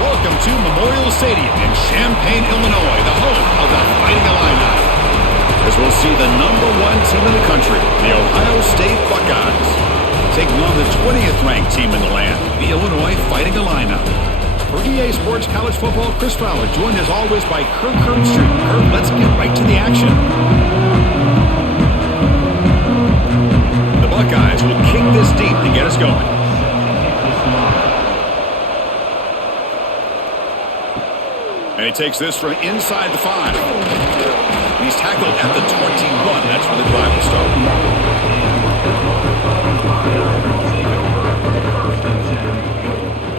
Welcome to Memorial Stadium in Champaign, Illinois, the home of the Fighting Illini. As we'll see the #1 team in the country, the Ohio State Buckeyes, taking on the 20th ranked team in the land, the Illinois Fighting Illini. For EA Sports College Football, Chris Fowler, joined as always by Kirk Herbstreit. Kirk, let's get right to the action. The Buckeyes will kick this deep to get us going. And he takes this from inside the 5. He's tackled at the 21. That's where the drive will start.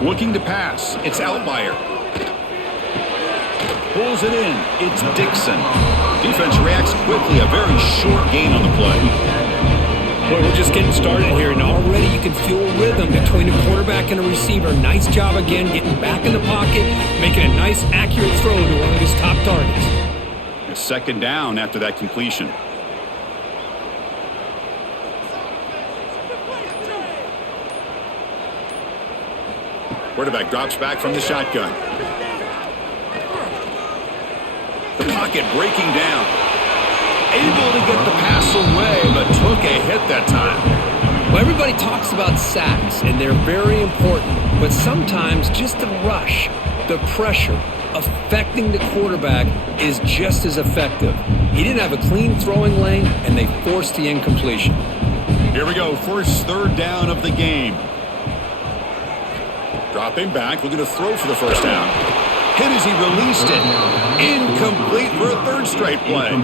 Looking to pass. It's Outlier. Pulls it in. It's Dixon. Defense reacts quickly. A very short gain on the play. Well, we're just getting started here, and already you can feel a rhythm between a quarterback and a receiver. Nice job again getting back in the pocket, making a nice, accurate throw to one of his top targets. A second down after that completion. Quarterback drops back from the shotgun. The pocket breaking down. Able to get the pass away, but took a hit that time. Well, everybody talks about sacks, and they're very important. But sometimes just the rush, the pressure, affecting the quarterback is just as effective. He didn't have a clean throwing lane, and they forced the incompletion. Here we go, first third down of the game. Dropping back, looking to throw for the first down. Hit as he released it. Incomplete for a third straight play.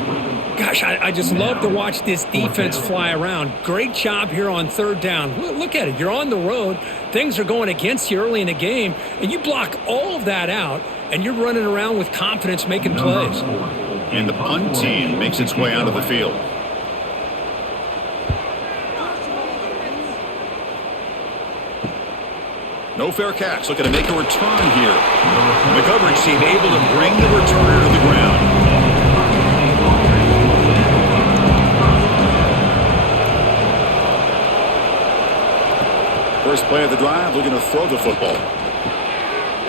Gosh, I just love to watch this defense fly around. Great job here on third down. Look at it. You're on the road. Things are going against you early in the game, and you block all of that out, and you're running around with confidence making plays. And the punt team makes its way out of the field. No fair catch. Looking to make a return here. The coverage team able to bring the returner to the ground. First play of the drive, looking to throw the football.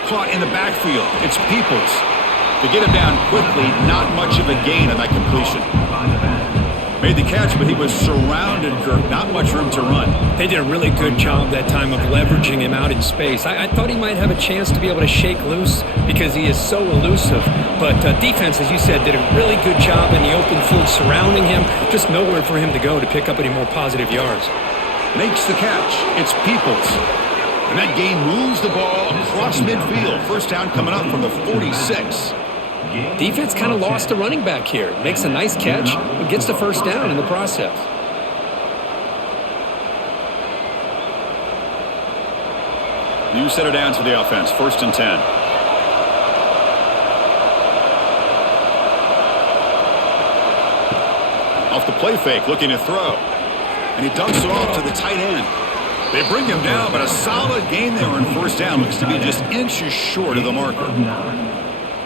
Caught in the backfield. It's Peoples. To get him down quickly, not much of a gain on that completion. Made the catch, but he was surrounded, Kirk. Not much room to run. They did a really good job that time of leveraging him out in space. I thought he might have a chance to be able to shake loose because he is so elusive. But defense, as you said, did a really good job in the open field surrounding him. Just nowhere for him to go to pick up any more positive yards. Makes the catch. It's Peoples. And that game moves the ball across midfield. First down coming up from the 46. Defense kind of lost the running back here. Makes a nice catch and gets the first down in the process. New center down to the offense. First and 10. Off the play fake, looking to throw. And he dumps it off to the tight end. They bring him down, but a solid gain there on first down. Looks to be just inches short of the marker.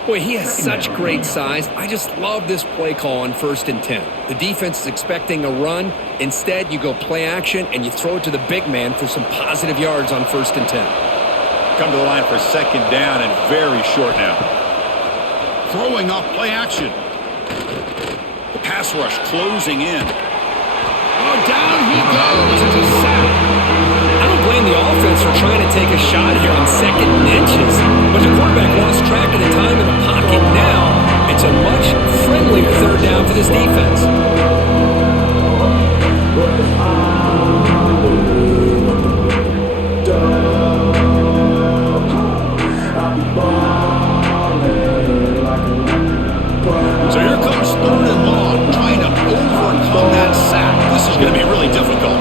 Boy, he has such great size. I just love this play call on first and 10. The defense is expecting a run. Instead, you go play action, and you throw it to the big man for some positive yards on first and 10. Come to the line for second down and very short now. Throwing off play action. The pass rush closing in. Oh, down he goes. It's a sack. I don't blame the offense for trying to take a shot here on second and inches, but the quarterback lost track of the time in the pocket. Now it's a much friendlier third down for this defense. So here comes third and long, trying to overcome that sack. This is going to be really difficult.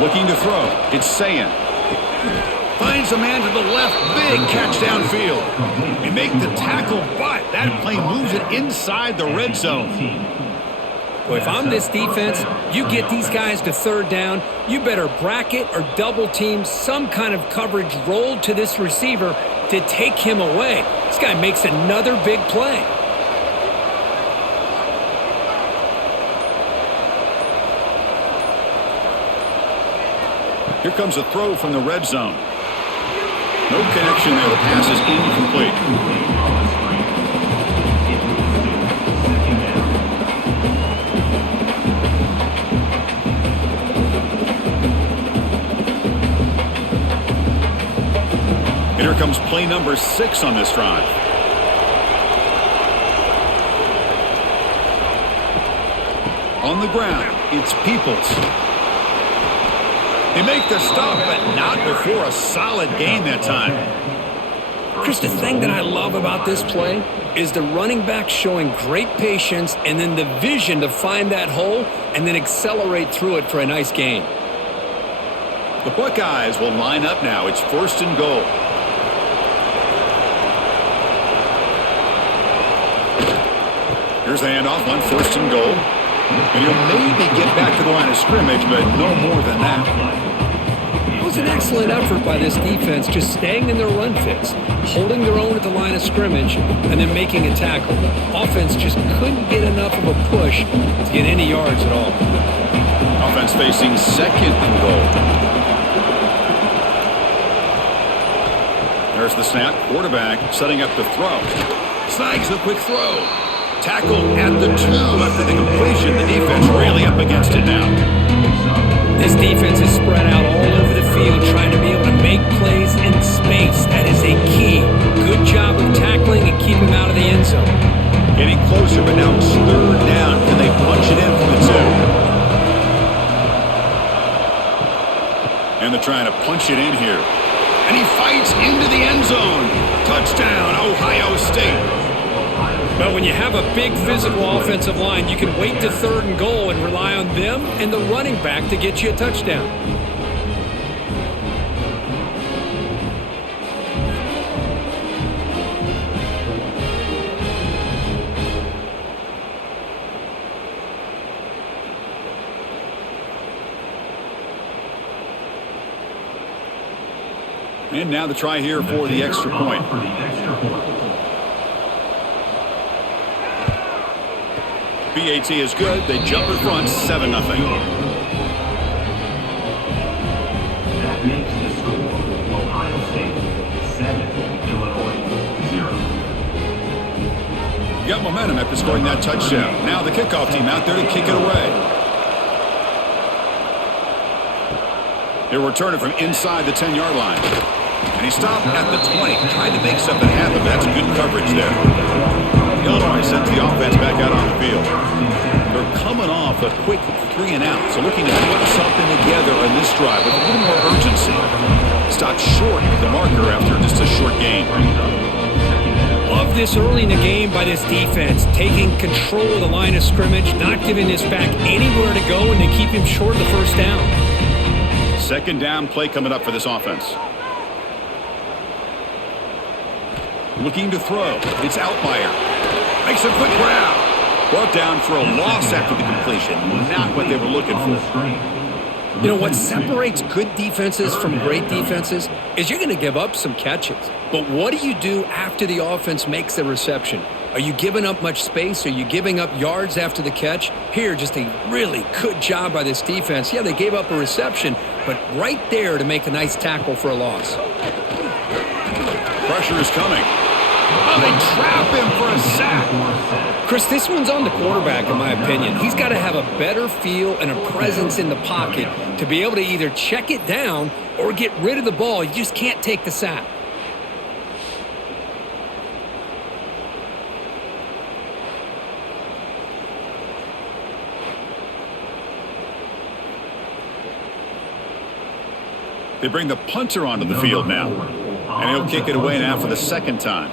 Looking to throw. It's Sayan. Finds a man to the left. Big catch downfield. They make the tackle, but that play moves it inside the red zone. Well, if I'm this defense, you get these guys to third down, you better bracket or double team some kind of coverage rolled to this receiver to take him away. This guy makes another big play. Here comes a throw from the red zone. No connection there. The pass is incomplete. And here comes play number 6 on this drive. On the ground, it's Peoples. They make the stop, but not before a solid gain that time. Chris, the thing that I love about this play is the running back showing great patience and then the vision to find that hole and then accelerate through it for a nice gain. The Buckeyes will line up now. It's 1st and goal. Here's the handoff on 1st and goal. And he'll maybe get back to the line of scrimmage, but no more than that. It was an excellent effort by this defense, just staying in their run fits, holding their own at the line of scrimmage, and then making a tackle. Offense just couldn't get enough of a push to get any yards at all. Offense facing 2nd and goal. There's the snap. Quarterback setting up the throw. Snags the quick throw. Tackle at the 2 after the completion. The defense really up against it now. This defense is spread out all over the field, trying to be able to make plays in space. That is a key. Good job of tackling and keep him out of the end zone. Getting closer, but now it's 3rd down. Can they punch it in from the 2? And they're trying to punch it in here. And he fights into the end zone. Touchdown, Ohio State. But when you have a big physical offensive line, you can wait to 3rd and goal and rely on them and the running back to get you a touchdown. And now the try here for the extra point. BAT is good. They jump in front, 7-0. That makes the score Ohio State 7, Illinois 0. Got momentum after scoring that touchdown. Now the kickoff team out there to kick it away. He'll return it from inside the 10-yard line. And he stopped at the 20, trying to make something happen. That's good coverage there. Illinois sends the offense back out on the field. They're coming off a quick 3 and out, so looking to put something together on this drive with a little more urgency. Stopped short of the marker after just a short gain. Love this early in the game by this defense, taking control of the line of scrimmage, not giving this back anywhere to go, and to keep him short of the 1st down. 2nd down play coming up for this offense. Looking to throw. It's Outlier. Makes a quick grab. Brought down for a loss after the completion. Not what they were looking for. You know, what separates good defenses from great defenses is you're going to give up some catches. But what do you do after the offense makes the reception? Are you giving up much space? Are you giving up yards after the catch? Here, just a really good job by this defense. Yeah, they gave up a reception, but right there to make a nice tackle for a loss. Pressure is coming. Oh, they trap him for a sack. Chris, this one's on the quarterback, in my opinion. He's got to have a better feel and a presence in the pocket to be able to either check it down or get rid of the ball. You just can't take the sack. They bring the punter onto the field now. And he'll kick it away now for the 2nd time.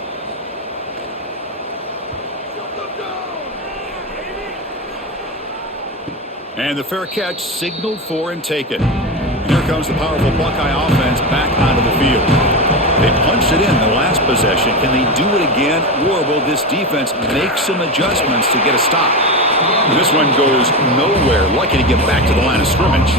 And the fair catch signaled for and taken. And here comes the powerful Buckeye offense back onto the field. They punched it in the last possession. Can they do it again, or will this defense make some adjustments to get a stop? And this one goes nowhere. Lucky to get back to the line of scrimmage.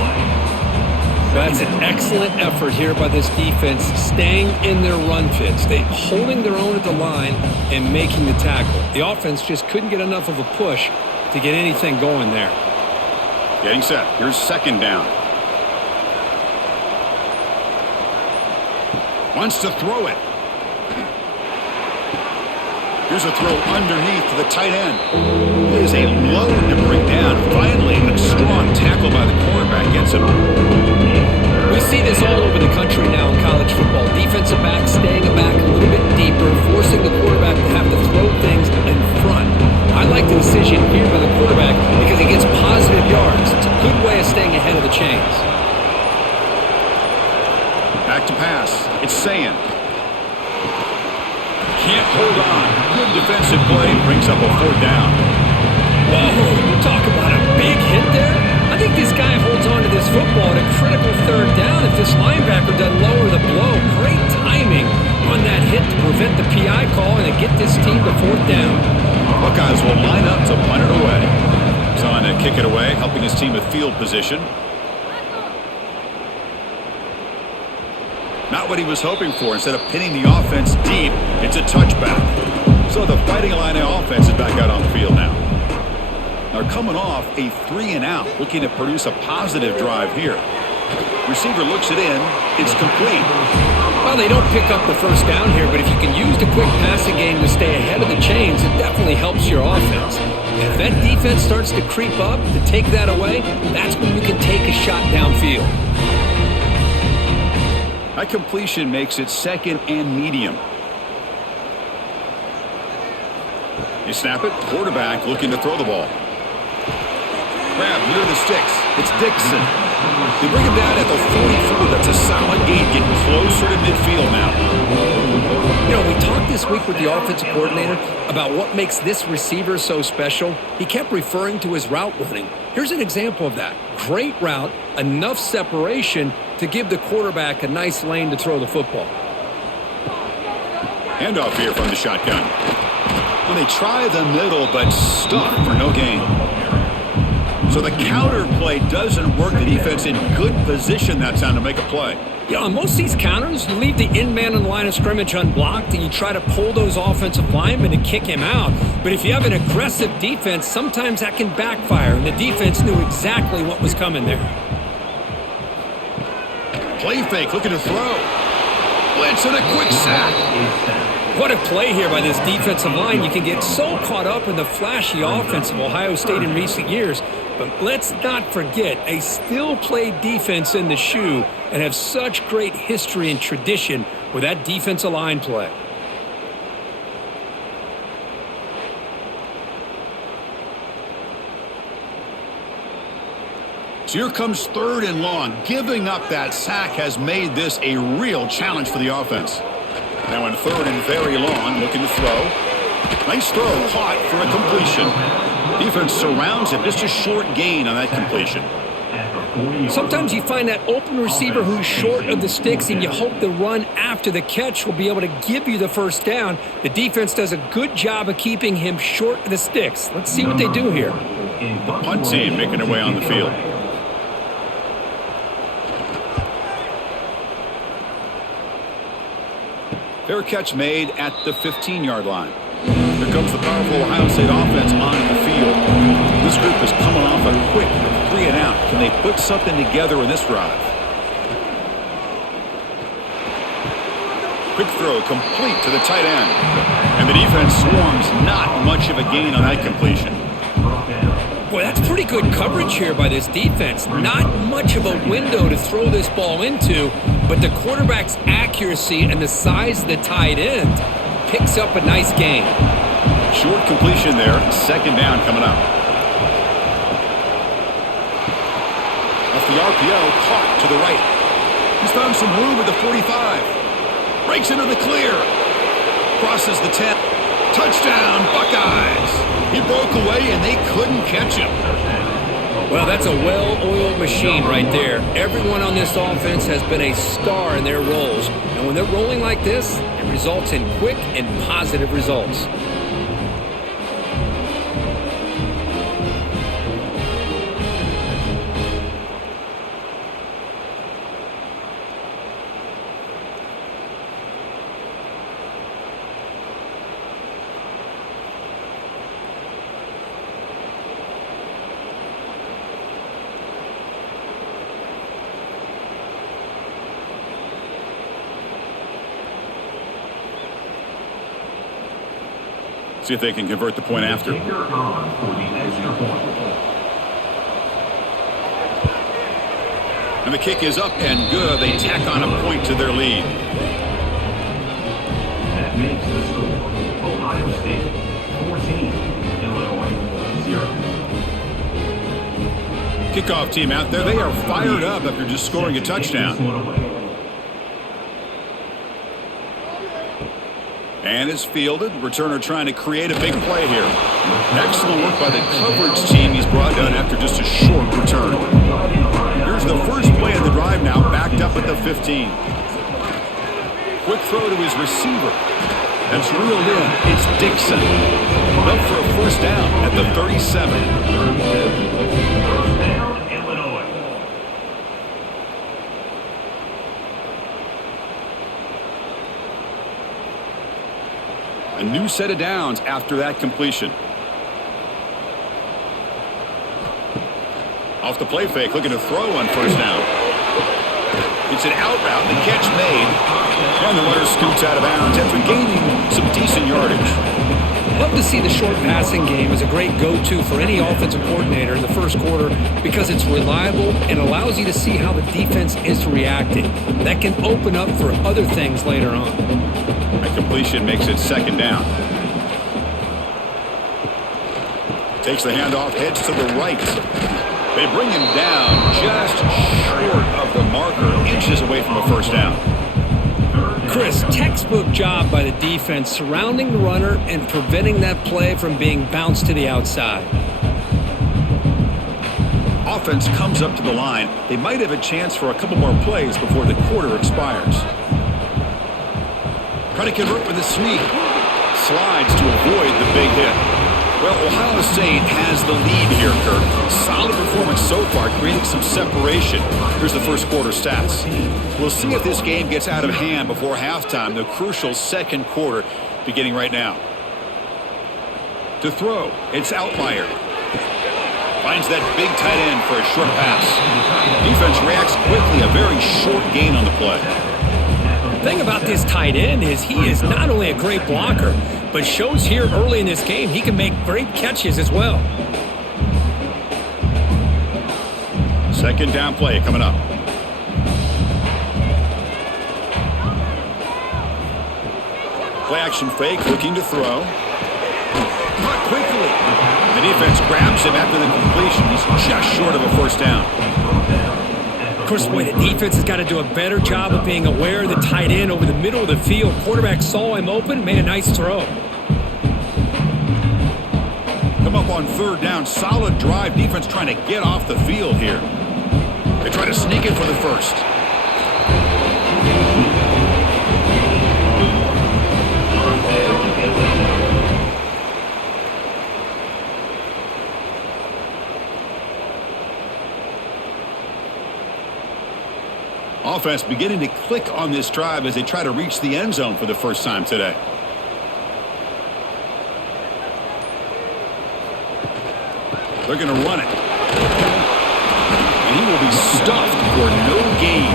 That's an excellent effort here by this defense, staying in their run fits. They holding their own at the line and making the tackle. The offense just couldn't get enough of a push to get anything going there. Getting set. Here's 2nd down. Wants to throw it. Here's a throw underneath to the tight end. It is a load to bring down. Finally, a strong tackle by the cornerback gets him. We see this all over the country now in college football. Defensive backs staying back a little bit deeper, forcing the quarterback to have to throw things in front. I like the decision here by the quarterback because he gets positive yards. It's a good way of staying ahead of the chains. Back to pass. It's Sayin. Can't hold on. Good defensive play. Brings up a 4th down. Whoa, talk about a big hit there. I think this guy holds on to this football at a critical 3rd down if this linebacker doesn't lower the blow. Great timing on that hit to prevent the PI call and to get this team to 4th down. Buckeyes will line up to punt it away. He's on to kick it away, helping his team with field position. Not what he was hoping for. Instead of pinning the offense deep, it's a touchback. So the Fighting Illini offense is back out on the field now. They're coming off a 3-and-out, looking to produce a positive drive here. Receiver looks it in. It's complete. Well, they don't pick up the 1st down here, but if you can use the quick passing game to stay ahead of the chains, it definitely helps your offense. If that defense starts to creep up to take that away, that's when you can take a shot downfield. That completion makes it 2nd and medium. You snap it. Quarterback looking to throw the ball. Grab near the sticks. It's Dixon. They bring him down at the 44. That's a solid gain, getting closer to midfield now. You know, we talked this week with the offensive coordinator about what makes this receiver so special. He kept referring to his route running. Here's an example of that. Great route, enough separation to give the quarterback a nice lane to throw the football. Handoff here from the shotgun. Well, they try the middle, but stuck for no gain. So the counter play doesn't work. The defense in good position that time to make a play. Yeah, on most of these counters, you leave the in man on the line of scrimmage unblocked and you try to pull those offensive linemen and kick him out. But if you have an aggressive defense, sometimes that can backfire, and the defense knew exactly what was coming there. Play fake, looking to throw. Blitz and a quick sack. What a play here by this defensive line. You can get so caught up in the flashy offense of Ohio State in recent years. But let's not forget, they still play defense in the shoe and have such great history and tradition with that defensive line play. So here comes 3rd and long. Giving up that sack has made this a real challenge for the offense. Now on 3rd and very long, looking to throw. Nice throw, caught for a completion. Defense surrounds him, just a short gain on that completion. Sometimes you find that open receiver who's short of the sticks, and you hope the run after the catch will be able to give you the 1st down. The defense does a good job of keeping him short of the sticks. Let's see what they do here. The punt team making their way on the field. Fair catch made at the 15-yard line. Here comes the powerful Ohio State offense on the field. This group is coming off a quick 3-and-out. Can they put something together in this drive? Quick throw complete to the tight end. And the defense swarms, not much of a gain on that completion. Boy, that's pretty good coverage here by this defense. Not much of a window to throw this ball into, but the quarterback's accuracy and the size of the tight end picks up a nice gain. Short completion there. 2nd down coming up. Off the RPO, caught to the right. He's found some room at the 45. Breaks into the clear. Crosses the 10. Touchdown, Buckeyes. He broke away and they couldn't catch him. Well, that's a well-oiled machine right there. Everyone on this offense has been a star in their roles. And when they're rolling like this, it results in quick and positive results. See if they can convert the point after. Kicker on for the extra point. And the kick is up and good. They tack on a point to their lead. That makes the score Ohio State 14, Illinois 0. Kickoff team out there. They are fired up after just scoring a touchdown. And it's fielded. Returner trying to create a big play here. Excellent work by the coverage team he's brought down after just a short return. Here's the first play of the drive now, backed up at the 15. Quick throw to his receiver. That's reeled in. It's Dixon. Up for a first down at the 37. First down, Illinois. A new set of downs after that completion. Off the play fake, looking to throw on first down. It's an out route, the catch made, and the runner scoots out of bounds after gaining some decent yardage. Love to see the short passing game as a great go-to for any offensive coordinator in the first quarter because it's reliable and allows you to see how the defense is reacting. That can open up for other things later on. A completion makes it second down. Takes the handoff, heads to the right. They bring him down just short of the marker, inches away from a first down. Chris, textbook job by the defense surrounding the runner and preventing that play from being bounced to the outside. Offense comes up to the line. They might have a chance for a couple more plays before the quarter expires. Trying to convert with a sneak. Slides to avoid the big hit. Well, Ohio State has the lead here, Kirk. Solid performance so far, creating some separation. Here's the first quarter stats. We'll see if this game gets out of hand before halftime, the crucial second quarter beginning right now. To throw, it's Altmaier. Finds that big tight end for a short pass. Defense reacts quickly, a very short gain on the play. The thing about this tight end is he is not only a great blocker, but shows here early in this game he can make great catches as well. Second down play coming up. Play action fake, looking to throw. Caught quickly. The defense grabs him after the completion. He's just short of a first down. Of course, boy, the defense has got to do a better job of being aware of the tight end over the middle of the field. Quarterback saw him open, made a nice throw. Come up on third down. Solid drive. Defense trying to get off the field here. They try to sneak it for the first. Offense beginning to click on this drive as they try to reach the end zone for the first time today. They're going to run it. And he will be stuffed for no gain.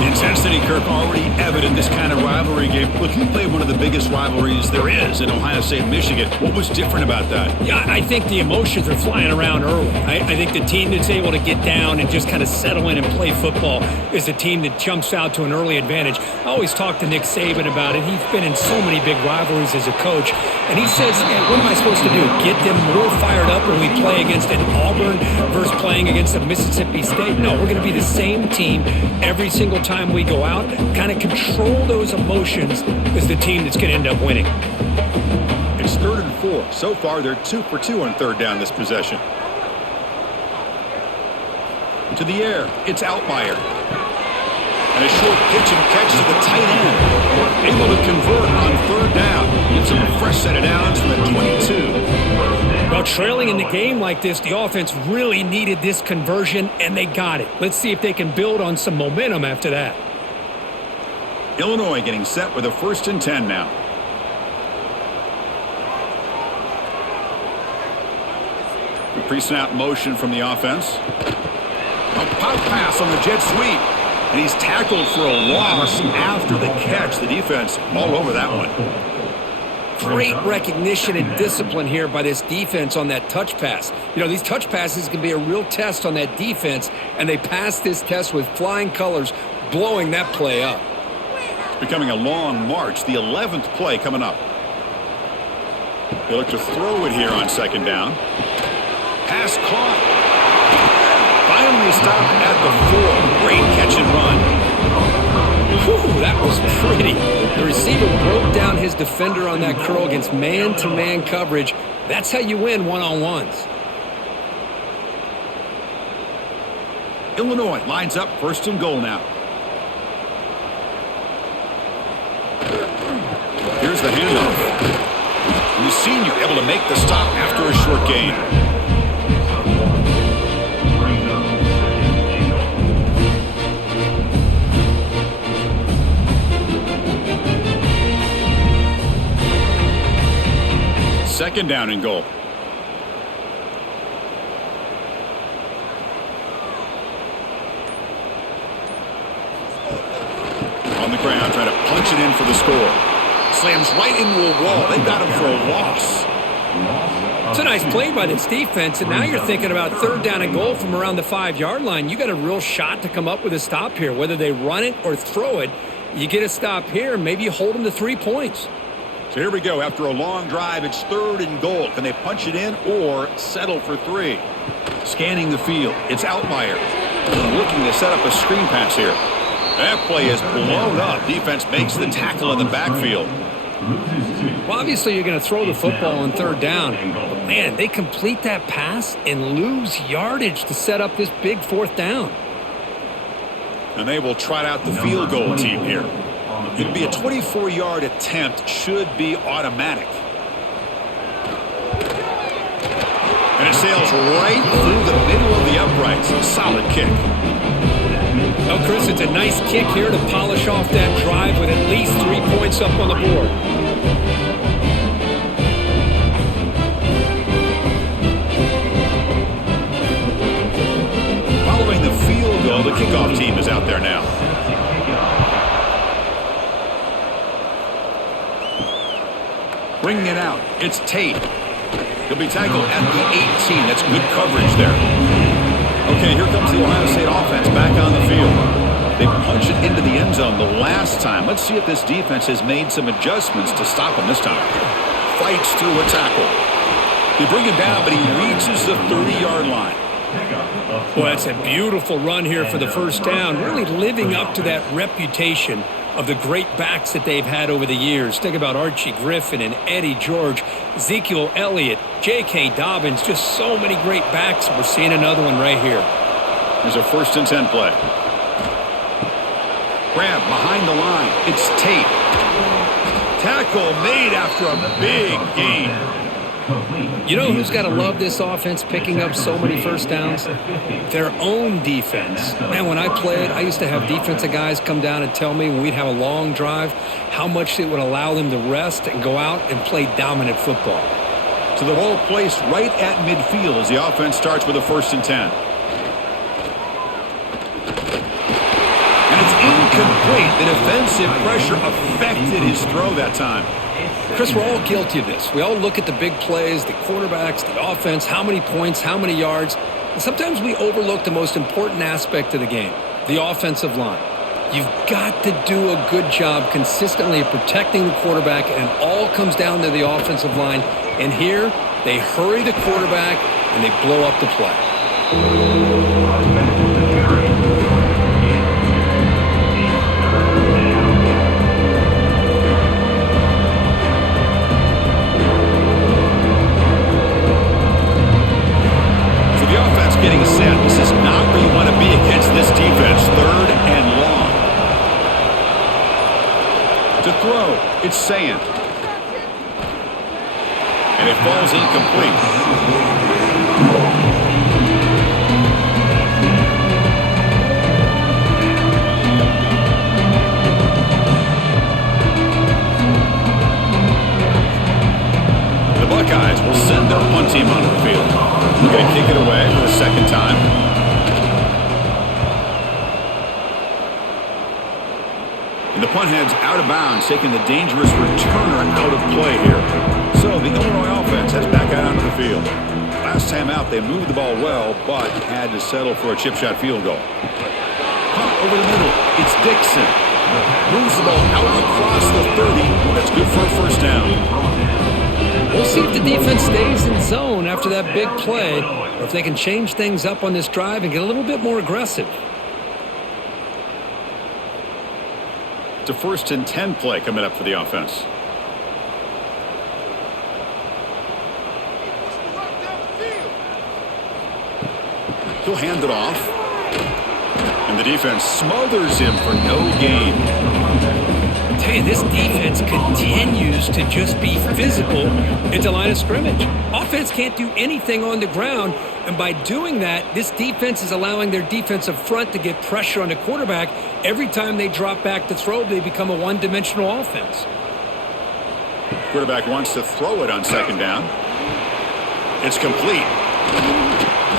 The intensity, Kirk, already evident this kind of rivalry game. Look, you played one of the biggest rivalries there is in Ohio State, Michigan. What was different about that? Yeah, I think the emotions are flying around early. I think the team that's able to get down and just kind of settle in and play football is the team that jumps out to an early advantage. I always talk to Nick Saban about it. He's been in so many big rivalries as a coach. And he says, hey, what am I supposed to do? Get them more fired up when we play against an Auburn versus playing against a Mississippi State? No, we're going to be the same team every single time we go out. Kind of control those emotions is the team that's going to end up winning. It's 3rd and 4. So far, they're 2 for 2 on third down this possession. To the air, it's Altmaier. And a short pitch and catch to the tight end. Able to convert on third down. Gives him a fresh set of downs from the 22. Well, trailing in the game like this, the offense really needed this conversion, and they got it. Let's see if they can build on some momentum after that. Illinois getting set with a 1st and 10 now. The pre-snap motion from the offense. A pop pass on the jet sweep. And he's tackled for a loss after the catch. The defense all over that one. great recognition and discipline here by this defense on that touch pass. You know, these touch passes can be a real test on that defense, and they passed this test with flying colors, blowing that play up. It's becoming a long march. The 11th play coming up. They look to throw it here on second down. Pass caught. Finally stopped at the 4. Great catch and run. Whew, that was pretty. The receiver broke down his defender on that curl against man-to-man coverage. That's how you win one-on-ones. Illinois lines up first and goal now. Here's the handoff. The senior able to make the stop after a short gain. Second down and goal. On the ground, trying to punch it in for the score. Slams right into a wall. They got him for a loss. It's a nice play by this defense, and now you're thinking about third down and goal from around the 5-yard line. You got a real shot to come up with a stop here. Whether they run it or throw it, you get a stop here, and maybe you hold them to 3 points. So here we go. After a long drive, it's third and goal. Can they punch it in or settle for 3? Scanning the field. It's Outlier. Looking to set up a screen pass here. That play is blown up. Defense makes the tackle in the backfield. Well, obviously you're going to throw the football on third down. But, man, they complete that pass and lose yardage to set up this big fourth down. And they will trot out the field goal team here. It'd be a 24-yard attempt, should be automatic. And it sails right through the middle of the uprights. Solid kick. Well, Chris, it's a nice kick here to polish off that drive with at least 3 points up on the board. Following the field goal, the kickoff team is out there now. Bringing it out, it's Tate. He'll be tackled at the 18. That's good coverage there. Okay, here comes the Ohio State offense back on the field. They punch it into the end zone the last time. Let's see if this defense has made some adjustments to stop him this time. Fights through a tackle. They bring him down, but he reaches the 30-yard line. Well, that's a beautiful run here for the first down, really living up to that reputation of the great backs that they've had over the years. Think about Archie Griffin and Eddie George, Ezekiel Elliott, J.K. Dobbins, just so many great backs. We're seeing another one right here. There's a 1st and 10 play. Grab behind the line. It's Tate. Tackle made after a big gain. You know who's got to love this offense picking up so many first downs? Their own defense. Man, when I played, I used to have defensive guys come down and tell me when we'd have a long drive how much it would allow them to rest and go out and play dominant football. So the ball placed right at midfield as the offense starts with a 1st and 10. And it's incomplete. The defensive pressure affected his throw that time. Chris, we're all guilty of this. We all look at the big plays, the quarterbacks, the offense, how many points, how many yards. And sometimes we overlook the most important aspect of the game, the offensive line. You've got to do a good job consistently of protecting the quarterback, and it all comes down to the offensive line. And here, they hurry the quarterback, and they blow up the play. Getting set. This is not where you want to be against this defense. 3rd and long. To throw, it's Sand. And it falls incomplete. The Buckeyes will send their punt team onto the field. They're going to kick it away for the second time. And the punt heads out of bounds, taking the dangerous returner out of play here. So the Illinois offense heads back out onto the field. Last time out, they moved the ball well, but had to settle for a chip shot field goal. Punt over the middle. It's Dixon. Moves the ball out across the 30. That's good for a first down. We'll see if the defense stays in zone after that big play, or if they can change things up on this drive and get a little bit more aggressive. It's a 1st and 10 play coming up for the offense. He'll hand it off. And the defense smothers him for no gain. I tell you, this defense continues to just be physical at the line of scrimmage. Offense can't do anything on the ground, and by doing that, this defense is allowing their defensive front to get pressure on the quarterback. Every time they drop back to throw, they become a one-dimensional offense. Quarterback wants to throw it on 2nd down. It's complete.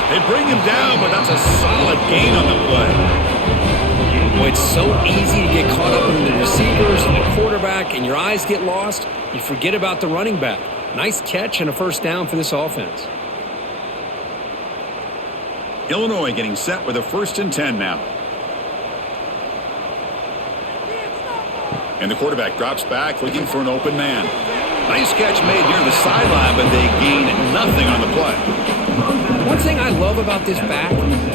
They bring him down, but that's a solid gain on the play. Boy, it's so easy to get caught up in the receivers and the quarterback, and your eyes get lost. You forget about the running back. Nice catch and a first down for this offense. Illinois getting set with a 1st and 10 now. And the quarterback drops back looking for an open man. Nice catch made near the sideline, but they gain nothing on the play. One thing I love about this back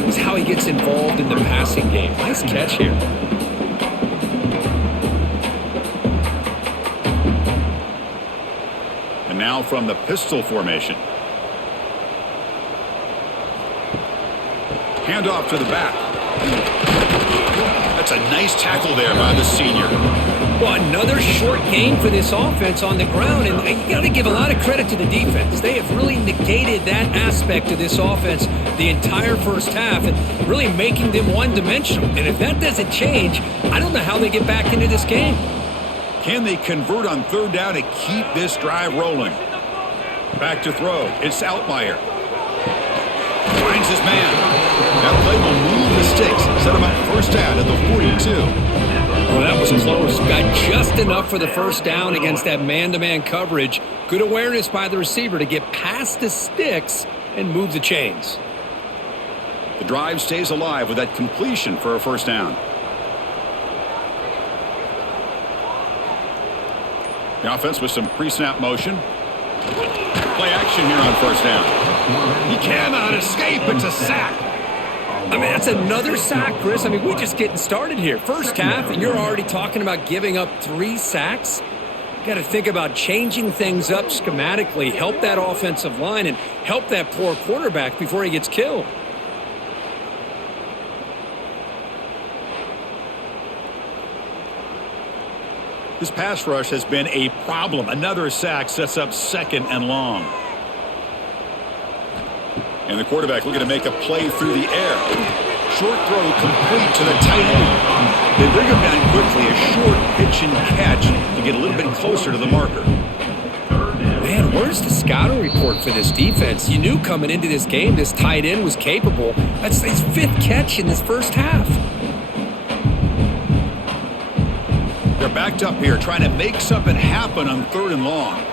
is how he gets involved in the passing game. Nice catch here. And now from the pistol formation. Handoff to the back. That's a nice tackle there by the senior. Well, another short gain for this offense on the ground, and you got to give a lot of credit to the defense. They have really negated that aspect of this offense the entire first half and really making them one-dimensional. And if that doesn't change, I don't know how they get back into this game. Can they convert on 3rd down to keep this drive rolling? Back to throw. It's Altmaier. Finds his man. That play will move the sticks. Set him up 1st down at the 42. Oh, that was close. Got just enough for the first down against that man-to-man coverage. Good awareness by the receiver to get past the sticks and move the chains. The drive stays alive with that completion for a first down. The offense with some pre-snap motion. Play action here on 1st down. He cannot escape. It's a sack. I mean, that's another sack, Chris. I mean, we're just getting started here. First half, and you're already talking about giving up 3 sacks. You got to think about changing things up schematically, help that offensive line, and help that poor quarterback before he gets killed. This pass rush has been a problem. Another sack sets up 2nd and long. And the quarterback looking to make a play through the air. Short throw complete to the tight end. They bring him down quickly. A short pitch and catch to get a little bit closer to the marker. Man, where's the scouting report for this defense? You knew coming into this game this tight end was capable. That's his 5th catch in this first half. They're backed up here trying to make something happen on 3rd and long.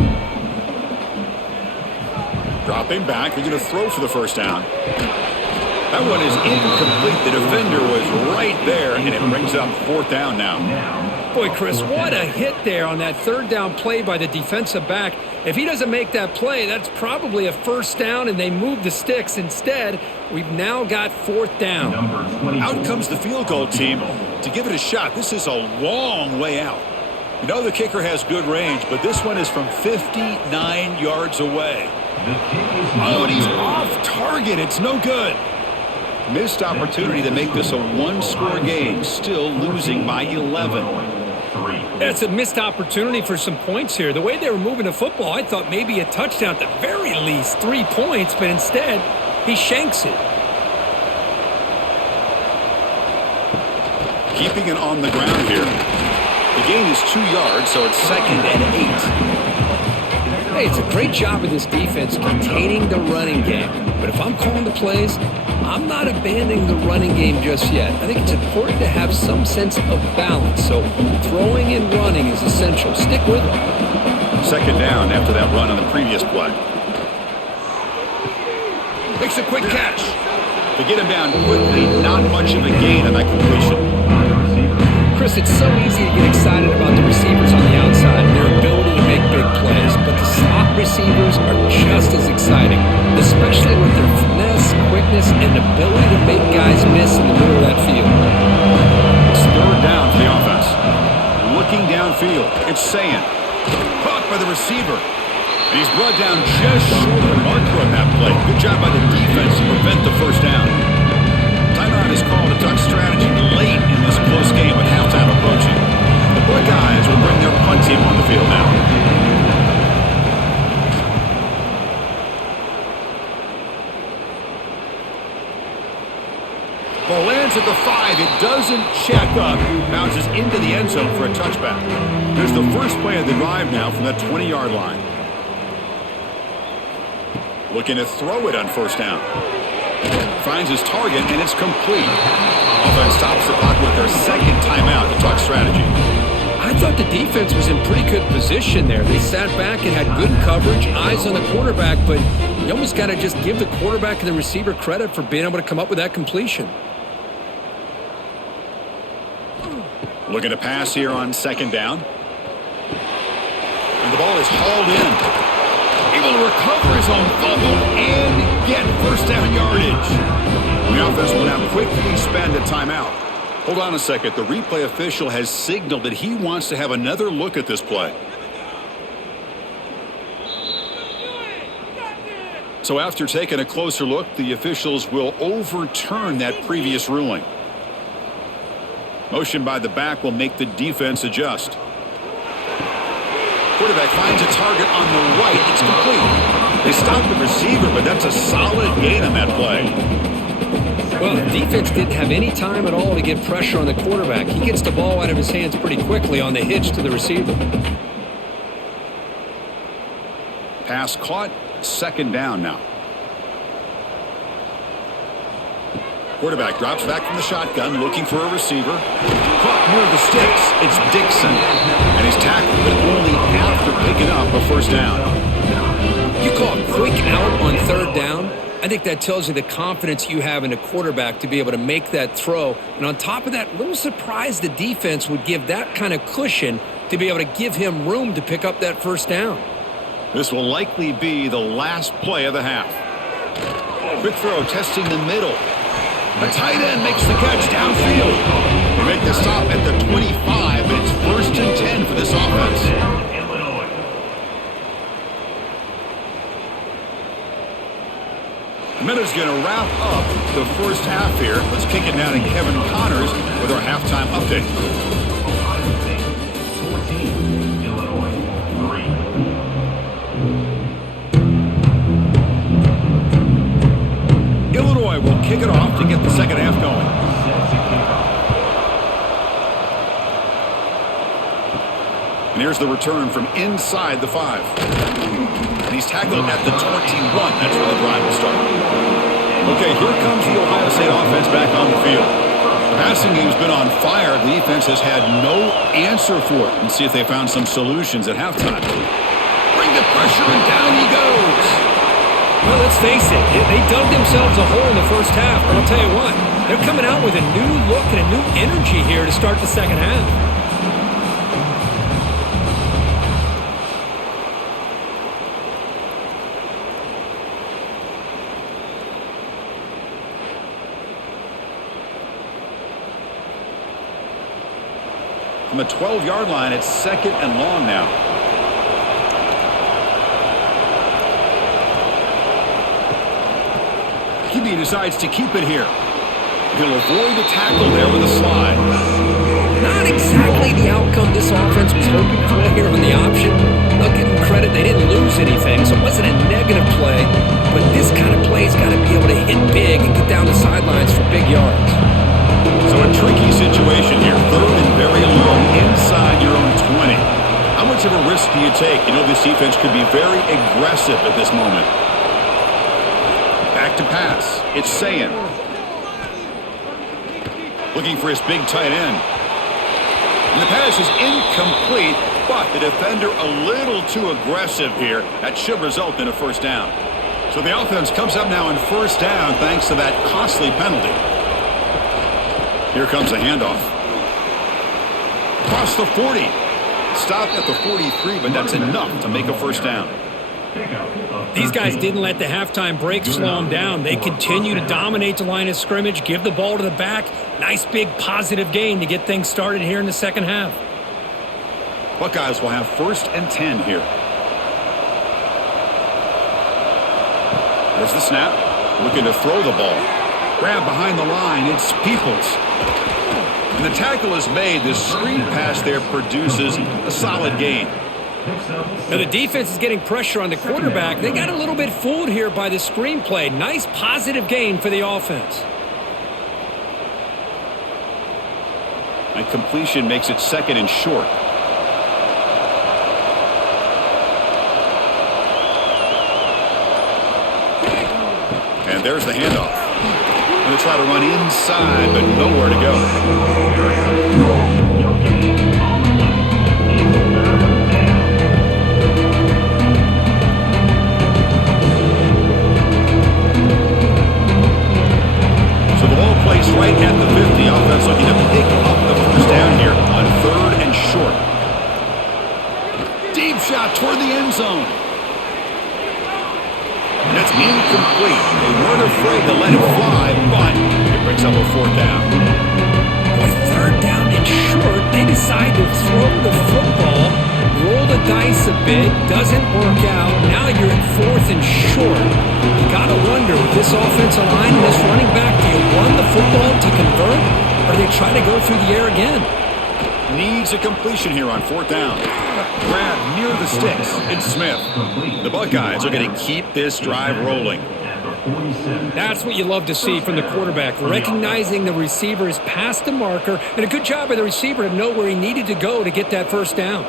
Dropping back, they're going to throw for the first down. That one is incomplete. The defender was right there, and it brings up 4th down now. Boy, Chris, what a hit there on that 3rd down play by the defensive back. If he doesn't make that play, that's probably a first down, and they move the sticks. Instead, we've now got 4th down. Out comes the field goal team to give it a shot. This is a long way out. You know the kicker has good range, but this one is from 59 yards away. Oh, and he's off target. It's no good. Missed opportunity to make this a 1-score game. Still losing by 11. That's a missed opportunity for some points here. The way they were moving the football, I thought maybe a touchdown, at the very least 3 points, but instead he shanks it. Keeping it on the ground here. The gain is 2 yards, so it's 2nd and 8. Hey, it's a great job of this defense containing the running game. But if I'm calling the plays, I'm not abandoning the running game just yet. I think it's important to have some sense of balance. So throwing and running is essential. Stick with it. Second down after that run on the previous play. Makes a quick catch. To get him down quickly, not much of a gain on that completion. Chris, it's so easy to get excited about the receivers on the outside and their ability to make big plays, but the slot receivers are just as exciting, especially with their finesse, quickness, and ability to make guys miss in the middle of that field. It's third down for the offense. Looking downfield, it's Sayan. Caught by the receiver. And he's brought down just short of the marker on that play. Good job by the defense to prevent the first down. Timeout is called to talk strategy late in this close game with halftime approaching. The Buckeyes will bring their punt team on the field now. Ball lands at the 5. It doesn't check up. Bounces into the end zone for a touchback. There's the first play of the drive now from that 20-yard line. Looking to throw it on first down. Finds his target, and it's complete. Offense stops the clock with their second timeout to talk strategy. I thought the defense was in pretty good position there. They sat back and had good coverage, eyes on the quarterback, but you almost got to just give the quarterback and the receiver credit for being able to come up with that completion. Looking to pass here on second down. And the ball is hauled in. Able to recover his own fumble and get first down yardage. The offense will now quickly spend a timeout. Hold on a second. The replay official has signaled that he wants to have another look at this play. So after taking a closer look, the officials will overturn that previous ruling. Motion by the back will make the defense adjust. Quarterback finds a target on the right. It's complete. They stop the receiver, but that's a solid gain on that play. Well, the defense didn't have any time at all to get pressure on the quarterback. He gets the ball out of his hands pretty quickly on the hitch to the receiver. Pass caught. Second down now. Quarterback drops back from the shotgun, looking for a receiver. Caught near the sticks. It's Dixon. And he's tackled, but only after picking up a first down. You call a quick out on third down. I think that tells you the confidence you have in a quarterback to be able to make that throw. And on top of that, a little surprised the defense would give that kind of cushion to be able to give him room to pick up that first down. This will likely be the last play of the half. Quick throw, testing the middle. The tight end makes the catch downfield. They make the stop at the 25, but it's first and 10 for this offense. The minute's going to wrap up the first half here. Let's kick it down to Kevin Connors with our halftime update. Ohio State 14, Illinois 3. Illinois will kick it off to get the second half going. And here's the return from inside the 5. And he's tackled at the 21. That's where the drive will start. Okay, here comes the Ohio State offense back on the field. The passing game's been on fire. The defense has had no answer for it. And see if they found some solutions at halftime. Bring the pressure, and down he goes. Well, let's face it, they dug themselves a hole in the first half, but I'll tell you what, they're coming out with a new look and a new energy here to start the second half. From the 12-yard line, it's second and long now. QB decides to keep it here. He'll avoid the tackle there with a slide. Not exactly the outcome this offense was hoping for here on the option. I'll give them credit, they didn't lose anything, so it wasn't a negative play. But this kind of play's got to be able to hit big and get down the sidelines for big yards. So a tricky situation here. Third and very long inside your own 20. How much of a risk do do you take? You know this defense could be very aggressive at this moment. Back to pass. It's Sayin. Looking for his big tight end. And the pass is incomplete, but the defender a little too aggressive here. That should result in a first down. So the offense comes up now in first down thanks to that costly penalty. Here comes a handoff. Across the 40. Stopped at the 43, but that's enough to make a first down. These guys didn't let the halftime break slow them down. They continue to dominate the line of scrimmage, give the ball to the back. Nice big positive gain to get things started here in the second half. Buckeyes will have 1st and 10 here. There's the snap. Looking to throw the ball. Grab behind the line. It's Peoples. And the tackle is made. The screen pass there produces a solid gain. Now the defense is getting pressure on the quarterback. They got a little bit fooled here by the screen play. Nice positive gain for the offense. A completion makes it 2nd and short. And there's the handoff. Going to try to run inside, but nowhere to go. Placed right at the 50. Offense looking to pick up the first down here on 3rd and short. Deep shot toward the end zone. And it's incomplete. They weren't afraid to let it fly, but it brings up a 4th down. With 3rd down and short, they decide to throw the football, roll the dice a bit, doesn't work out. Now you're at 4th and short. You got to wonder, with this offensive line and this running back, do you run the football to convert, or do they try to go through the air again? Needs a completion here on 4th down. Grab near the sticks. It's Smith. The Buckeyes are going to keep this drive rolling. That's what you love to see from the quarterback, recognizing the receiver is past the marker, and a good job by the receiver to know where he needed to go to get that first down.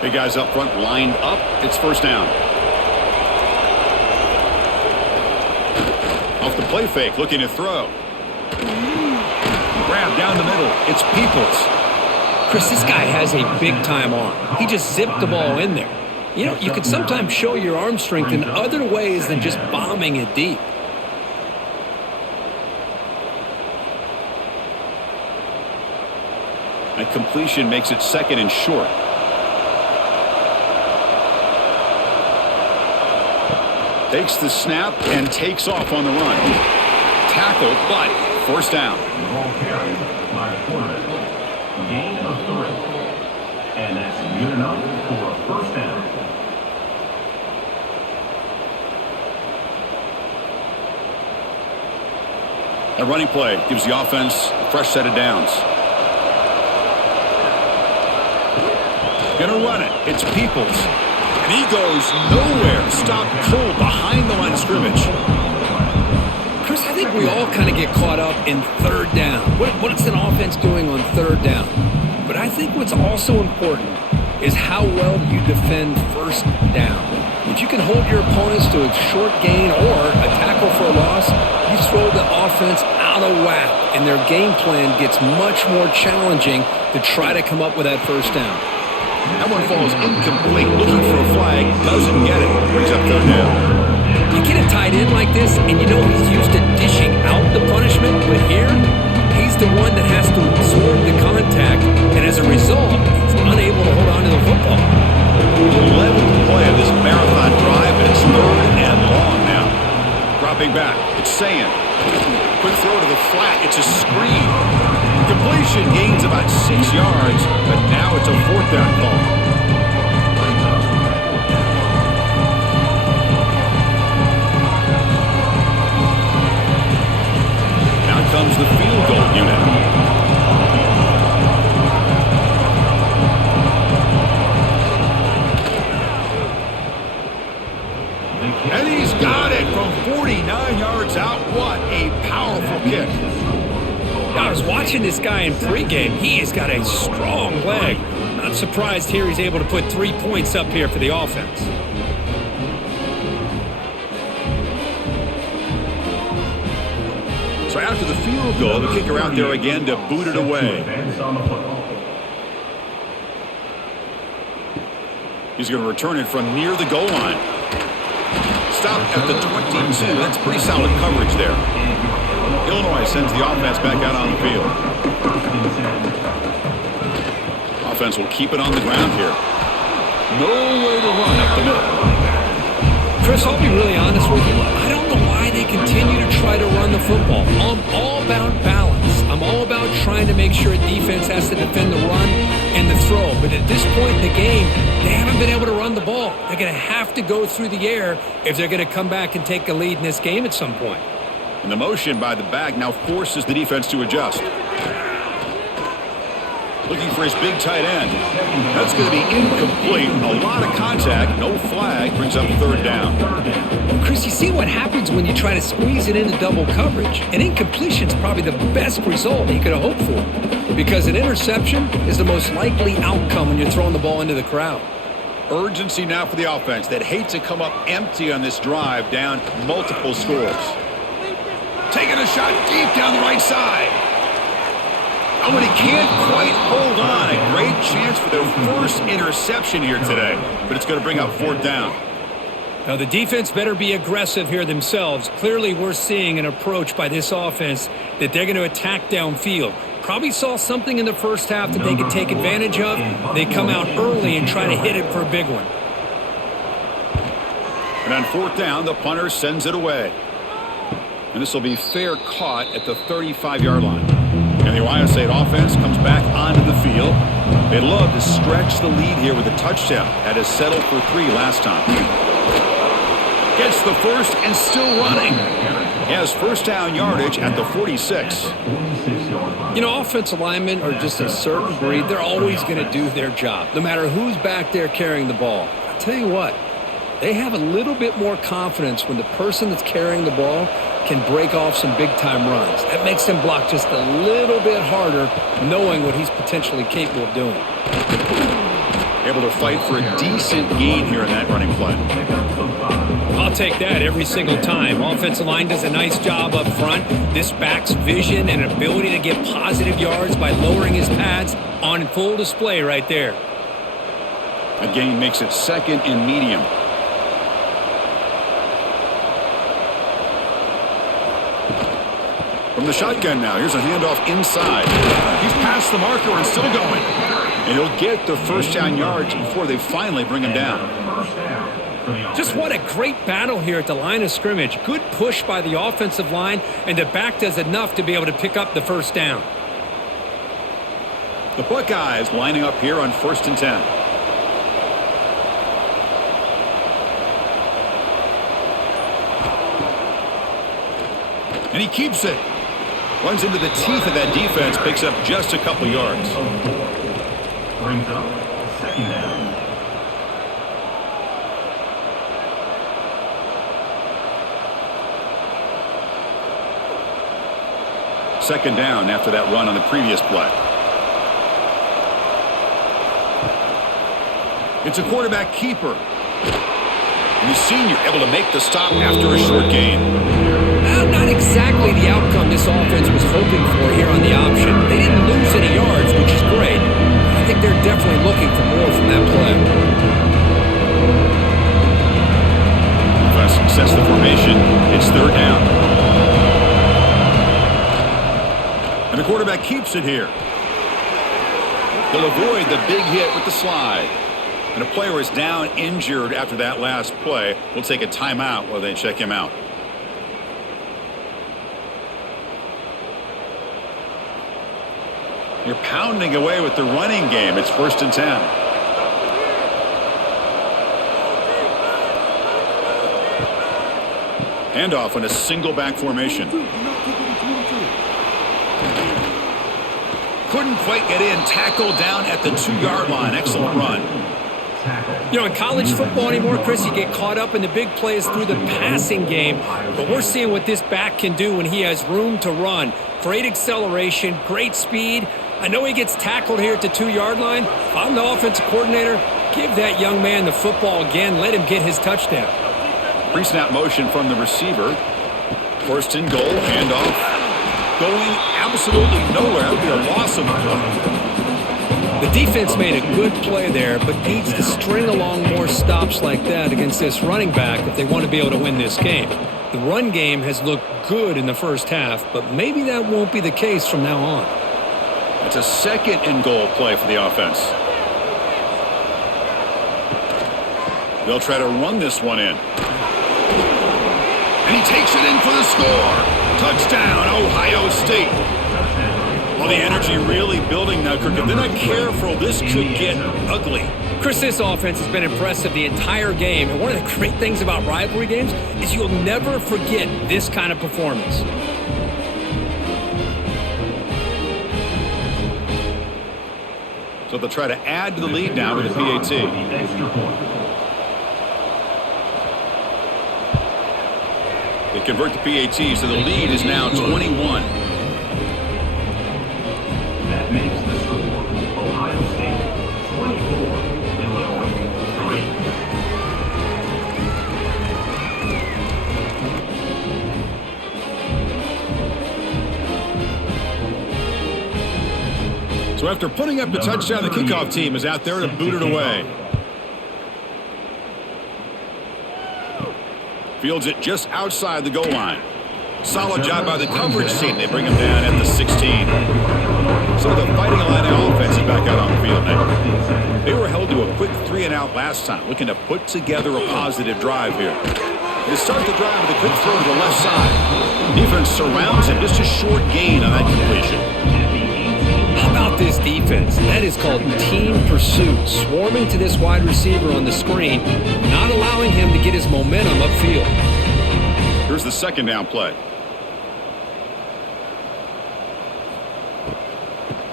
Big guys up front lined up. It's first down. Off the play fake, looking to throw. Grab down the middle. It's Peoples. Chris, this guy has a big-time arm. He just zipped the ball in there. You know, you can sometimes show your arm strength in other ways than just bombing it deep. A completion makes it 2nd and short. Takes the snap and takes off on the run. Tackle, but first down. Ball carried by quarterback. Gain of 3. And that's good enough for a first down. A running play gives the offense a fresh set of downs. Gonna run it. It's Peoples. And he goes nowhere. Stop cold behind the line of scrimmage. Chris, I think we all kind of get caught up in 3rd down. What's an offense doing on 3rd down? But I think what's also important is how well you defend first down. If you can hold your opponents to a short gain or a tackle for a loss, you throw the offense out of whack, and their game plan gets much more challenging to try to come up with that first down. That one falls incomplete. Looking for a flag. Doesn't get it. Brings up 3rd down. You get a tight end like this, and you know he's used to dishing out the punishment, but here, he's the one that has to absorb the contact, and as a result, he's unable to hold on to the football. 11th play of this marathon drive, and it's 3rd and long now. Dropping back. It's Sayin. Quick throw to the flat. It's a screen. Completion gains about 6 yards, but now it's a 4th down call. Now comes the field goal unit. And he's got it from 49 yards out. What a powerful kick. I was watching watching this guy in pregame, he has got a strong leg. Not surprised here he's able to put 3 points up here for the offense. So after the field goal, the kicker out there again to boot it away. He's going to return it from near the goal line. Stop at the 22. That's pretty solid coverage there. Illinois sends the offense back out on the field. Offense will keep it on the ground here. Nowhere to run up the middle. Chris, I'll be really honest with you. I don't know why they continue to try to run the football. I'm all about balance. I'm all about trying to make sure a defense has to defend the run and the throw. But at this point in the game, they haven't been able to run the ball. They're going to have to go through the air if they're going to come back and take a lead in this game at some point. And the motion by the back now forces the defense to adjust. Looking for his big tight end. That's going to be incomplete. A lot of contact. No flag. Brings up third down. Chris, you see what happens when you try to squeeze it into double coverage. An incompletion is probably the best result you could have hoped for, because an interception is the most likely outcome when you're throwing the ball into the crowd. Urgency now for the offense that hates to come up empty on this drive, down multiple scores. Taking a shot deep down the right side. Oh, and he can't quite hold on. A great chance for their first interception here today, but it's going to bring up fourth down. Now, the defense better be aggressive here themselves. Clearly, we're seeing an approach by this offense that they're going to attack downfield. Probably saw something in the first half that they could take advantage of. They come out early and try to hit it for a big one. And on fourth down, the punter sends it away. And this will be fair caught at the 35-yard line. And the Ohio State offense comes back onto the field. They'd love to stretch the lead here with a touchdown. Had to settle for 3 last time. Gets the first and still running. He has first down yardage at the 46. You know, offensive linemen are just a certain breed. They're always going to do their job, no matter who's back there carrying the ball. I'll tell you what, they have a little bit more confidence when the person that's carrying the ball can break off some big-time runs. That makes them block just a little bit harder, knowing what he's potentially capable of doing. Able to fight for a decent gain here in that running play. I'll take that every single time. Offensive line does a nice job up front. This back's vision and ability to get positive yards by lowering his pads on full display right there. A gain makes it second and medium. From the shotgun now, here's a handoff inside. He's past the marker and still going. And he'll get the first down yards before they finally bring him down. Just what a great battle here at the line of scrimmage. Good push by the offensive line, and the back does enough to be able to pick up the first down. The Buckeyes lining up here on 1st and 10. And he keeps it. Runs into the teeth of that defense, picks up just a couple yards. Brings up second down. Second down after that run on the previous play. It's a quarterback keeper. And the senior able to make the stop after a short gain. Not exactly the outcome this offense was hoping for here on the option. They didn't lose any yards, which is great. I think they're definitely looking for more from that play. Offense sets the formation. It's third down. And the quarterback keeps it here. He'll avoid the big hit with the slide. And a player is down injured after that last play. We'll take a timeout while they check him out. You're pounding away with the running game. It's 1st and 10. Handoff on a single back formation. Couldn't quite get in. Tackled down at the 2-yard line. Excellent run. tackle. You know, in college football anymore, Chris, you get caught up in the big plays through the passing game, but we're seeing what this back can do when he has room to run. Great acceleration, great speed. I know he gets tackled here at the 2-yard line. If I'm the offensive coordinator, give that young man the football again. Let him get his touchdown. Pre-snap motion from the receiver. First and goal, handoff. Going absolutely nowhere. That would be a loss of The defense made a good play there, but needs to string along more stops like that against this running back if they want to be able to win this game. The run game has looked good in the first half, but maybe that won't be the case from now on. It's a second and goal play for the offense. They'll try to run this one in. And he takes it in for the score. Touchdown, Ohio State. Well, the energy really building now, Kirk. If they're not careful, this could get ugly. Chris, this offense has been impressive the entire game. And one of the great things about rivalry games is you'll never forget this kind of performance. So they'll try to add to the lead now with the PAT. They convert the PAT, so the lead is now 21. That makes the score Ohio State 24, Illinois 3. So after putting up the touchdown, the kickoff team is out there to boot it away. Fields it just outside the goal line. Solid job by the coverage team. They bring him down at the 16. So the Fighting Illini offense is back out on the field now. They were held to a quick 3-and-out last time, looking to put together a positive drive here. They start the drive with a quick throw to the left side. Defense surrounds him. Just a short gain on that completion. How about this defense? That is called team pursuit. Swarming to this wide receiver on the screen, not allowing him to get his momentum upfield. Here's the second down play.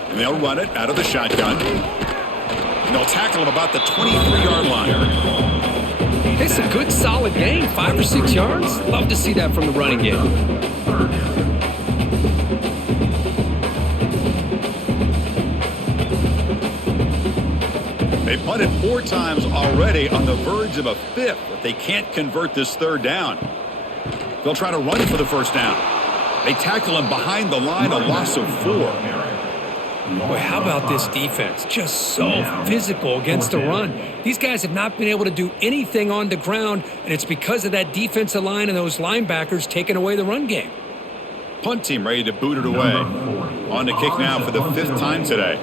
And they'll run it out of the shotgun. And they'll tackle him about the 23-yard line. It's a good, solid gain. 5 or 6 yards. Love to see that from the running game. They punted 4 times already, on the verge of a 5th, but they can't convert this third down. They'll try to run for the first down. They tackle him behind the line, a loss of 4. Boy, how about this defense? Just so physical against the run. These guys have not been able to do anything on the ground, and it's because of that defensive line and those linebackers taking away the run game. Punt team ready to boot it away. On to kick now for the 5th time today.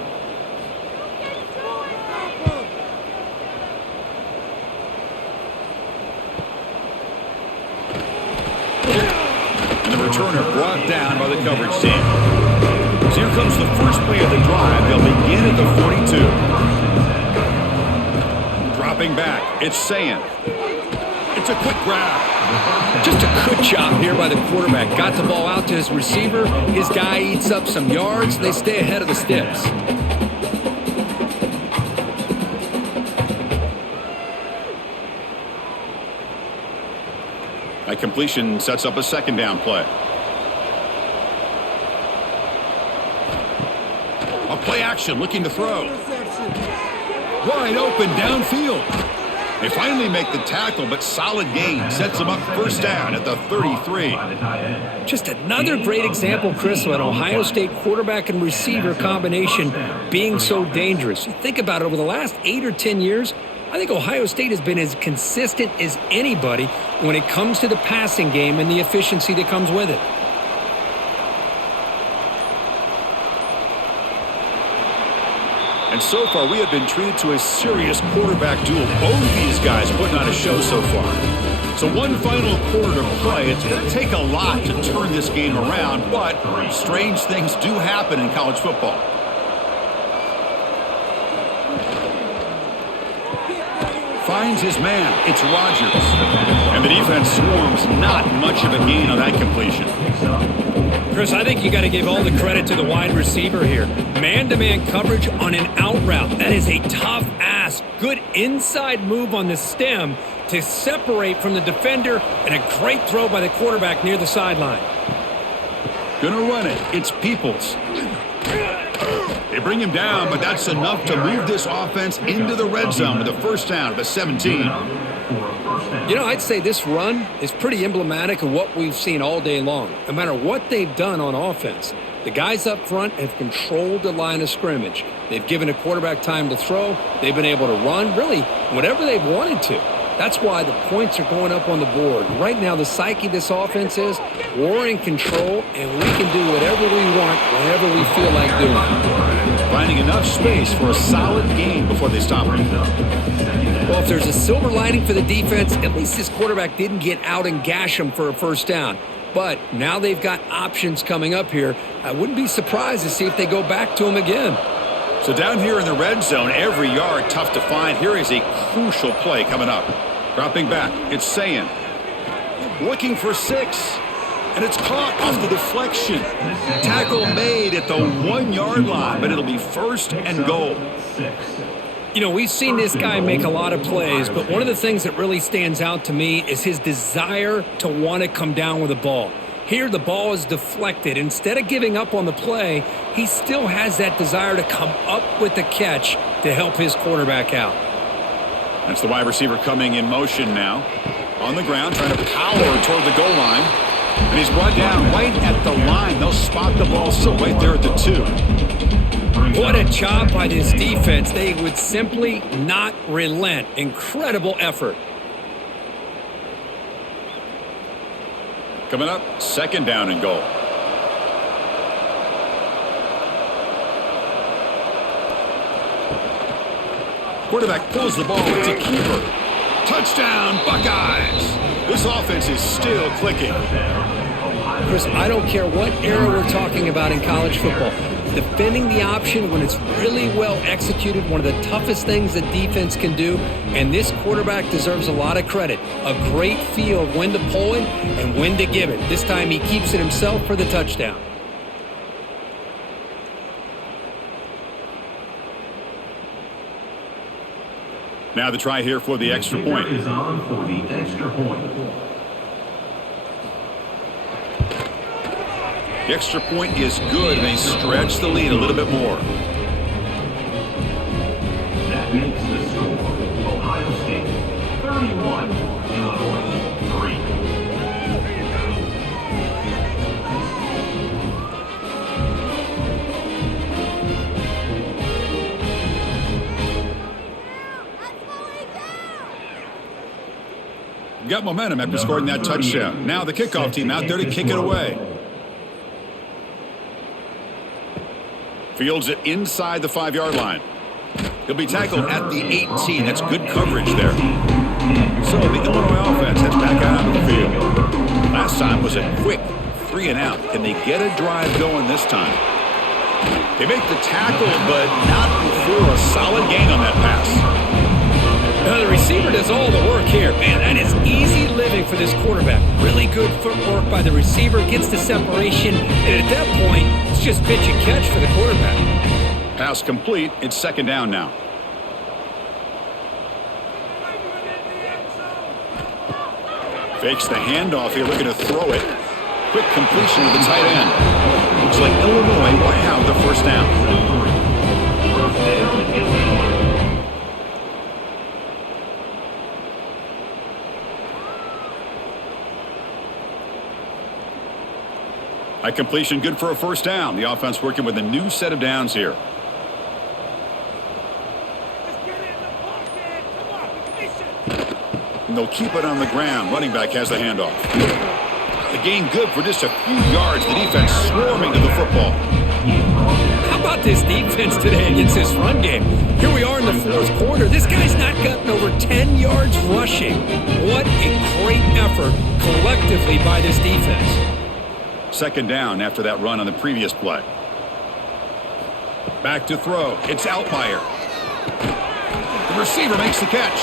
And the returner brought down by the coverage team. So here comes the first play of the drive. They'll begin at the 42. Dropping back, it's Sayin. It's a quick grab. Just a good job here by the quarterback. Got the ball out to his receiver. His guy eats up some yards. They stay ahead of the sticks. That completion sets up a second down play. A play action, looking to throw. Wide open downfield. They finally make the tackle, but solid gain sets them up first down at the 33. Just another great example, Chris, of an Ohio State quarterback and receiver combination being so dangerous. You think about it, over the last 8 or 10 years, I think Ohio State has been as consistent as anybody when it comes to the passing game and the efficiency that comes with it. And so far, we have been treated to a serious quarterback duel. Both of these guys putting on a show so far. So one final quarter to play. It's going to take a lot to turn this game around, but strange things do happen in college football. finds his man. It's Rogers. And the defense swarms. Not much of a gain on that completion. Chris, I think you got to give all the credit to the wide receiver here. Man-to-man coverage on an out route. That is a tough ask. Good inside move on the stem to separate from the defender, and a great throw by the quarterback near the sideline. Gonna run it. It's Peoples. They bring him down, but that's enough to move this offense into the red zone with a first down at the 17. You know, I'd say this run is pretty emblematic of what we've seen all day long. No matter what they've done on offense, the guys up front have controlled the line of scrimmage. They've given a quarterback time to throw. They've been able to run, really, whatever they've wanted to. That's why the points are going up on the board. Right now, the psyche of this offense is we're in control, and we can do whatever we want whenever we feel like doing it. Finding enough space for a solid game before they stop him. Well, if there's a silver lining for the defense, at least this quarterback didn't get out and gash him for a first down. But now they've got options coming up here. I wouldn't be surprised to see if they go back to him again. So down here in the red zone, every yard tough to find. Here is a crucial play coming up. Dropping back, it's Sayin. Looking for 6. And it's caught off the deflection. Tackle made at the 1-yard line, but it'll be first and goal. You know, we've seen this guy make a lot of plays, but one of the things that really stands out to me is his desire to want to come down with the ball. Here, the ball is deflected. Instead of giving up on the play, he still has that desire to come up with the catch to help his quarterback out. That's the wide receiver coming in motion now. On the ground, trying to power toward the goal line. And he's brought down right at the line. They'll spot the ball still right there at the 2. What a job by this defense. They would simply not relent. Incredible effort. Coming up, second down and goal. Quarterback pulls the ball to keeper. Touchdown, Buckeyes! This offense is still clicking. Chris, I don't care what era we're talking about in college football. Defending the option when it's really well executed, one of the toughest things that defense can do, and this quarterback deserves a lot of credit. A great feel of when to pull it and when to give it. This time he keeps it himself for the touchdown. Now the try here for the extra point. Is on for the extra point. The extra point is good, and they stretch the lead a little bit more. That makes the score Ohio State 31, Illinois 3. Got momentum after scoring that touchdown. Now the kickoff team out there to kick it away. Fields it inside the 5-yard line. He'll be tackled at the 18. That's good coverage there. So the Illinois offense heads back out onto the field. Last time was a quick 3-and-out. Can they get a drive going this time? They make the tackle, but not before a solid gain on that pass. Now the receiver does all the work here. Man, that is easy living for this quarterback. Really good footwork by the receiver, gets the separation, and at that point, it's just pitch and catch for the quarterback. Pass complete. It's second down now. Fakes the handoff here, looking to throw it. Quick completion to the tight end. Looks like Illinois will have the first down. High completion, good for a first down. The offense working with a new set of downs here. And they'll keep it on the ground. Running back has the handoff. The gain good for just a few yards. The defense swarming to the football. How about this defense today against this run game? Here we are in the fourth quarter. This guy's not gotten over 10 yards rushing. What a great effort collectively by this defense. Second down after that run on the previous play. Back to throw. It's Altmaier. The receiver makes the catch.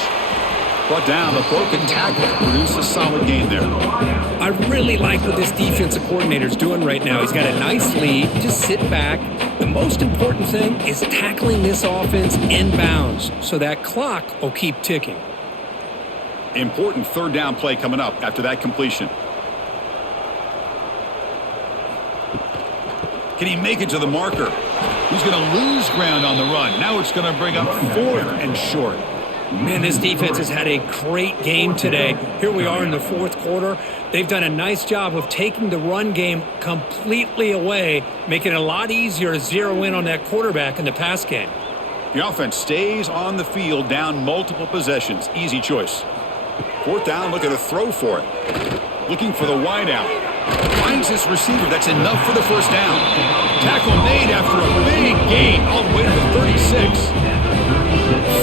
Brought down, a broken tackle to produce a solid gain there. I really like what this defensive coordinator is doing right now. He's got a nice lead. Just sit back. The most important thing is tackling this offense inbounds so that clock will keep ticking. Important third down play coming up after that completion. Can he make it to the marker? He's going to lose ground on the run. Now it's going to bring up 4th and short. Man, this defense has had a great game today. Here we are in the 4th quarter. They've done a nice job of taking the run game completely away, making it a lot easier to zero in on that quarterback in the pass game. The offense stays on the field down multiple possessions. Easy choice. 4th down, look at a throw for it. Looking for the wide out. Finds this receiver. That's enough for the first down. Tackle made after a big gain all the way to the 36.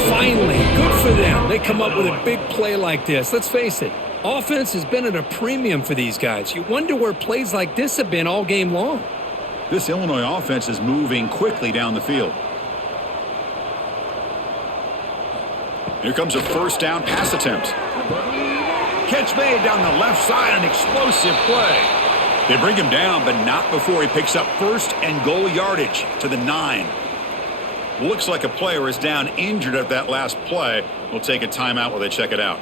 Finally, good for them. They come up with a big play like this. Let's face it, offense has been at a premium for these guys. You wonder where plays like this have been all game long. This Illinois offense is moving quickly down the field. Here comes a first down pass attempt. Catch made down the left side, an explosive play. They bring him down, but not before he picks up 1st and goal yardage to the 9. Looks like a player is down injured at that last play. We'll take a timeout while they check it out.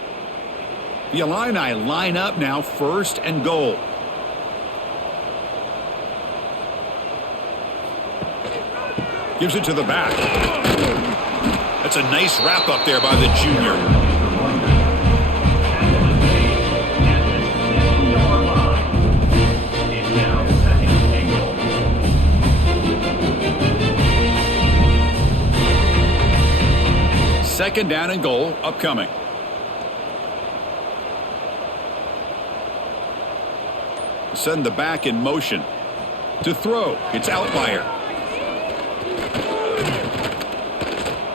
The Illini line up now, 1st and goal. Gives it to the back. That's a nice wrap up there by the junior. Second down and goal upcoming. Send the back in motion. To throw, it's Outlier.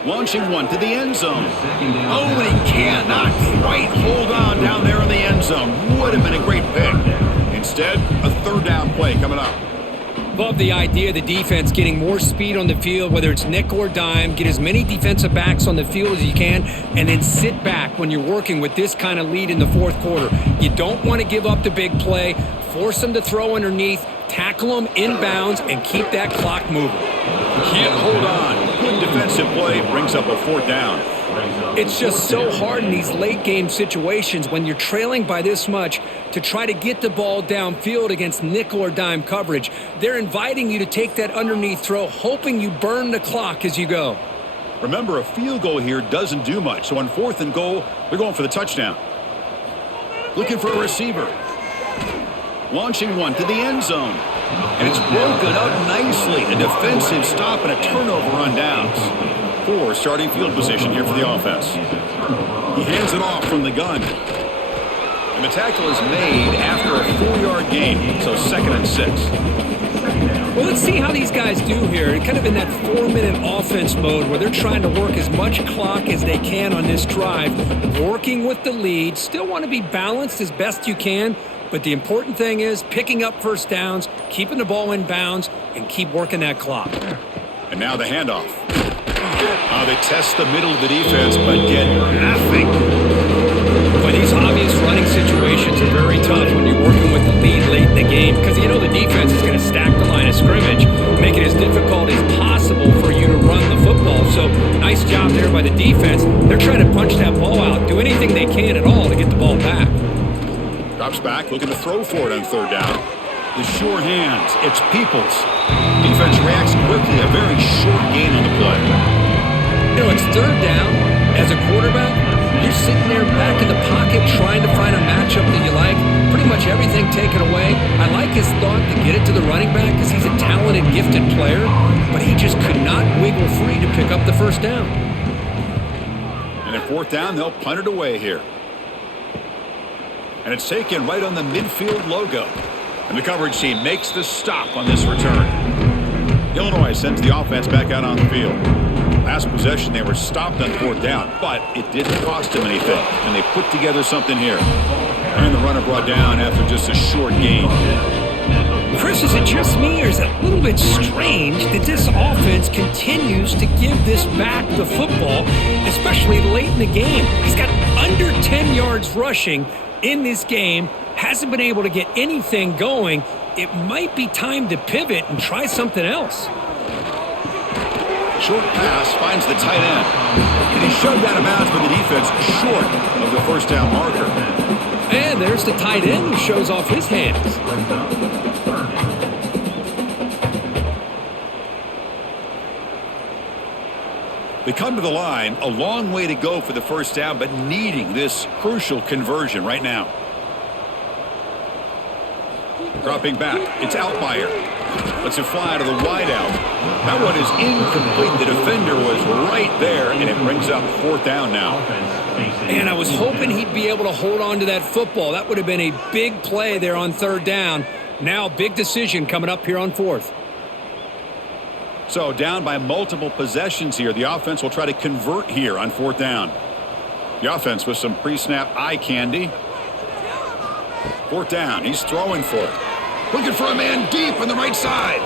Launching one to the end zone. Oh, and he cannot quite hold on down there in the end zone. Would have been a great pick. Instead, a third down play coming up. Love the idea of the defense getting more speed on the field, whether it's nickel or dime. Get as many defensive backs on the field as you can, and then sit back when you're working with this kind of lead in the 4th quarter. You don't want to give up the big play. Force them to throw underneath, tackle them inbounds, and keep that clock moving. Can't hold on. Good defensive play brings up a 4th down. It's just so hard in these late-game situations when you're trailing by this much to try to get the ball downfield against nickel or dime coverage. They're inviting you to take that underneath throw, hoping you burn the clock as you go. Remember, a field goal here doesn't do much, so on 4th and goal, they're going for the touchdown. Looking for a receiver. Launching one to the end zone. And it's broken up nicely. A defensive stop and a turnover on downs. Poor starting field position here for the offense. He hands it off from the gun. And the tackle is made after a 4-yard gain, so 2nd and 6. Well, let's see how these guys do here. Kind of in that 4-minute offense mode where they're trying to work as much clock as they can on this drive, working with the lead. Still want to be balanced as best you can, but the important thing is picking up first downs, keeping the ball in bounds, and keep working that clock. And now the handoff. They test the middle of the defense, but get nothing. Boy, these obvious running situations are very tough when you're working with the lead late in the game because you know the defense is going to stack the line of scrimmage, make it as difficult as possible for you to run the football. So nice job there by the defense. They're trying to punch that ball out, do anything they can at all to get the ball back. Drops back, looking to throw for it on 3rd down. The sure hands, it's Peoples. Defense reacts quickly, a very short gain on the play. You know, it's 3rd down. As a quarterback, you're sitting there back in the pocket trying to find a matchup that you like. Pretty much everything taken away. I like his thought to get it to the running back because he's a talented, gifted player, but he just could not wiggle free to pick up the first down. And at 4th down, they'll punt it away here. And it's taken right on the midfield logo. And the coverage team makes the stop on this return. Illinois sends the offense back out on the field. Last possession, they were stopped on 4th down, but it didn't cost them anything, and they put together something here. And the runner brought down after just a short gain. Chris, is it just me, or is it a little bit strange that this offense continues to give this back the football, especially late in the game? He's got under 10 yards rushing in this game, hasn't been able to get anything going. It might be time to pivot and try something else. Short pass finds the tight end. And he shoved out of bounds with the defense short of the first down marker. And there's the tight end who shows off his hands. They come to the line, a long way to go for the first down, but needing this crucial conversion right now. Dropping back, it's Outlier. Lets it fly to the wideout. That one is incomplete. The defender was right there, and it brings up fourth down now. And I was hoping he'd be able to hold on to that football. That would have been a big play there on third down. Now, big decision coming up here on fourth. So down by multiple possessions here. The offense will try to convert here on fourth down. The offense with some pre-snap eye candy. Fourth down. He's throwing for it. Looking for a man deep on the right side.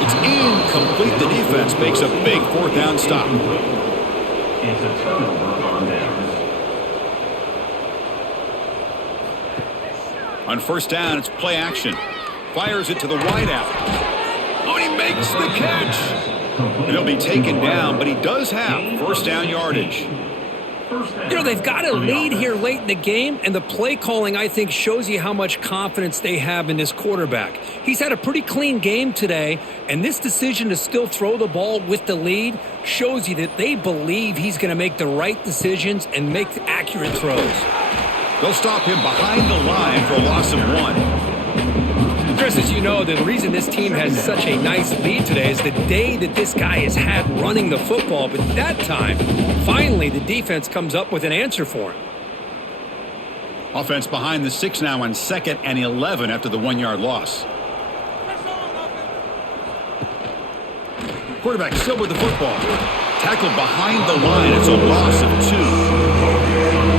It's incomplete. The defense makes a big fourth down stop. It's a turnover on downs. On first down, it's play action. Fires it to the wideout. Oh, and he makes the catch. And he'll be taken down, but he does have first down yardage. You know, they've got a lead here late in the game, and the play calling, I think, shows you how much confidence they have in this quarterback. He's had a pretty clean game today, and this decision to still throw the ball with the lead shows you that they believe he's going to make the right decisions and make accurate throws. They'll stop him behind the line for a loss of 1. Chris, as you know, the reason this team has such a nice lead today is the day that this guy has had running the football. But that time, finally, the defense comes up with an answer for him. Offense behind the 6 now on 2nd and 11 after the 1-yard loss. Quarterback still with the football. Tackled behind the line. It's a loss of 2.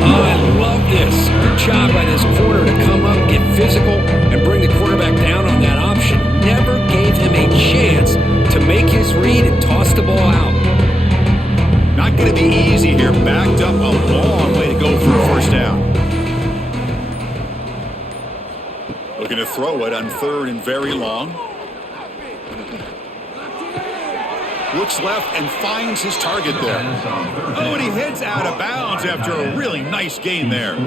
Oh, I love this. Good job by this corner to come up, get physical, and bring the quarterback down on that option. Never gave him a chance to make his read and toss the ball out. Not going to be easy here. Backed up a long way to go for a first down. Looking to throw it on 3rd and very long. Looks left and finds his target there. Oh, and he heads out of bounds after a really nice gain there.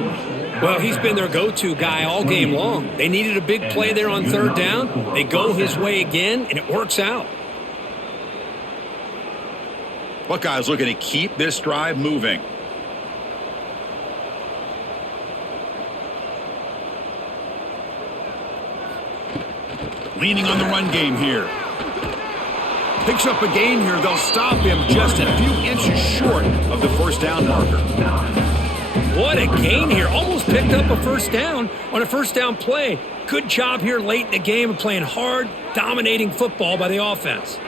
Well, he's been their go-to guy all game long. They needed a big play there on 3rd down. They go his way again, and it works out. Buckeyes looking to keep this drive moving. Leaning on the run game here. Picks up a gain here. They'll stop him just a few inches short of the first down marker. What a gain here. Almost picked up a first down on a first down play. Good job here late in the game of playing hard, dominating football by the offense.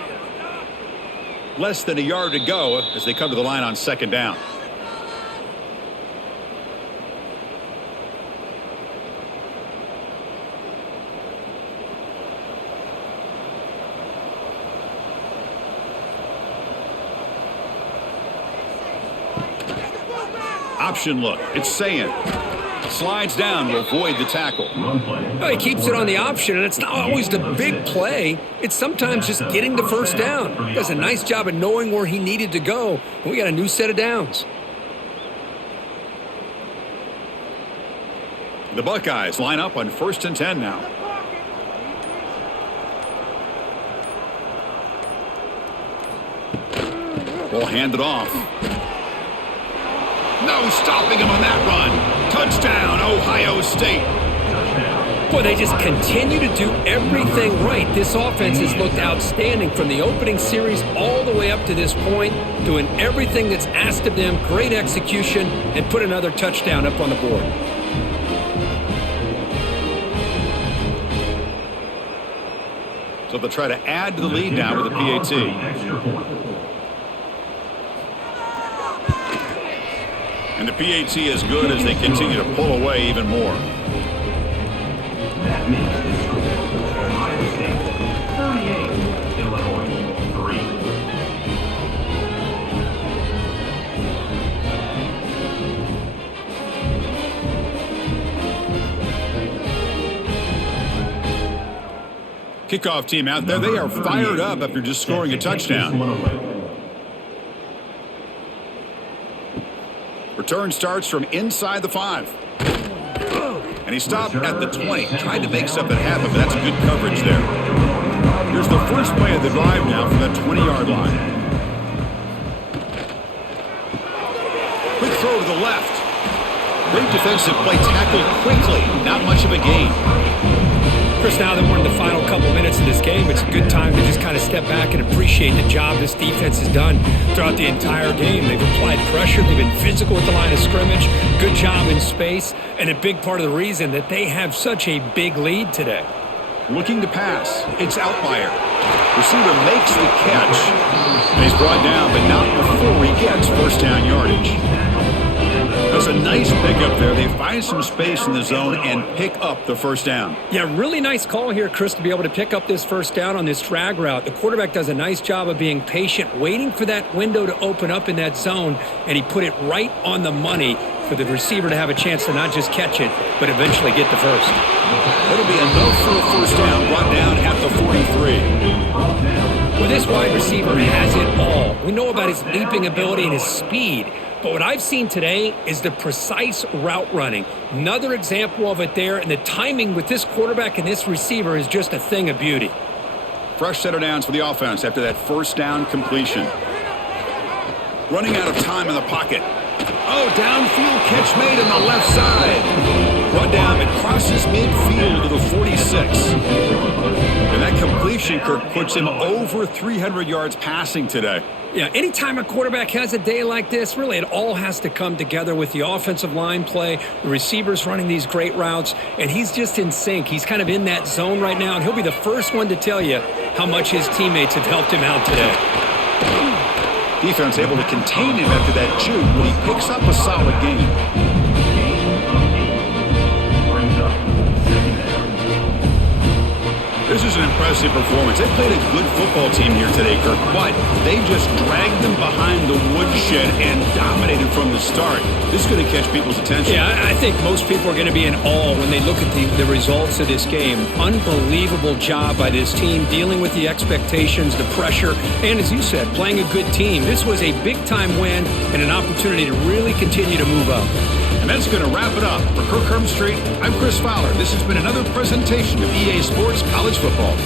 Less than a yard to go as they come to the line on 2nd down. Option look. It's saying. Slides down to avoid the tackle. Well, he keeps it on the option, and it's not always the big play. It's sometimes just getting the first down. He does a nice job of knowing where he needed to go. And we got a new set of downs. The Buckeyes line up on 1st and 10 now. Ball handed off. No stopping him on that run. Touchdown, Ohio State. Boy, they just continue to do everything right. This offense has looked outstanding from the opening series all the way up to this point, doing everything that's asked of them, great execution, and put another touchdown up on the board. So they'll try to add to the lead now with a PAT. And the PAT is good as they continue to pull away even more. Kickoff team out there, they are fired up after just scoring a touchdown. Return starts from inside the 5. And he stopped at the 20. Tried to make something happen, but that's good coverage there. Here's the first play of the drive now from the 20-yard line. Quick throw to the left. Great defensive play, tackled quickly. Not much of a gain. Chris, now that we're in the final couple minutes of this game, it's a good time to just kind of step back and appreciate the job this defense has done throughout the entire game. They've applied pressure. They've been physical at the line of scrimmage. Good job in space. And a big part of the reason that they have such a big lead today. Looking to pass. It's Outlier. Receiver makes the catch. And he's brought down, but not before he gets first down yardage. That's a nice pickup there. They find some space in the zone and pick up the first down. Yeah, really nice call here, Chris, to be able to pick up this first down on this drag route. The quarterback does a nice job of being patient, waiting for that window to open up in that zone, and he put it right on the money for the receiver to have a chance to not just catch it, but eventually get the first. It'll be enough for a first down, brought down at the 43. Well, this wide receiver has it all. We know about his leaping ability and his speed, but what I've seen today is the precise route running. Another example of it there, and the timing with this quarterback and this receiver is just a thing of beauty. Fresh set of downs for the offense after that first down completion. Running out of time in the pocket. Oh, downfield catch made on the left side. Brought down and crosses midfield to the 46. And that completion, Kirk, puts him over 300 yards passing today. Yeah, anytime a quarterback has a day like this, really it all has to come together with the offensive line play, the receivers running these great routes, and he's just in sync. He's kind of in that zone right now, and he'll be the first one to tell you how much his teammates have helped him out today. Defense able to contain him after that juke, but he picks up a solid gain. This is an impressive performance. They played a good football team here today, Kirk, but they just dragged them behind the woodshed and dominated from the start. This is going to catch people's attention. Yeah, I think most people are going to be in awe when they look at the results of this game. Unbelievable job by this team, dealing with the expectations, the pressure, and as you said, playing a good team. This was a big-time win and an opportunity to really continue to move up. And that's going to wrap it up. For Kirk Hermstreet, I'm Chris Fowler. This has been another presentation of EA Sports College Football.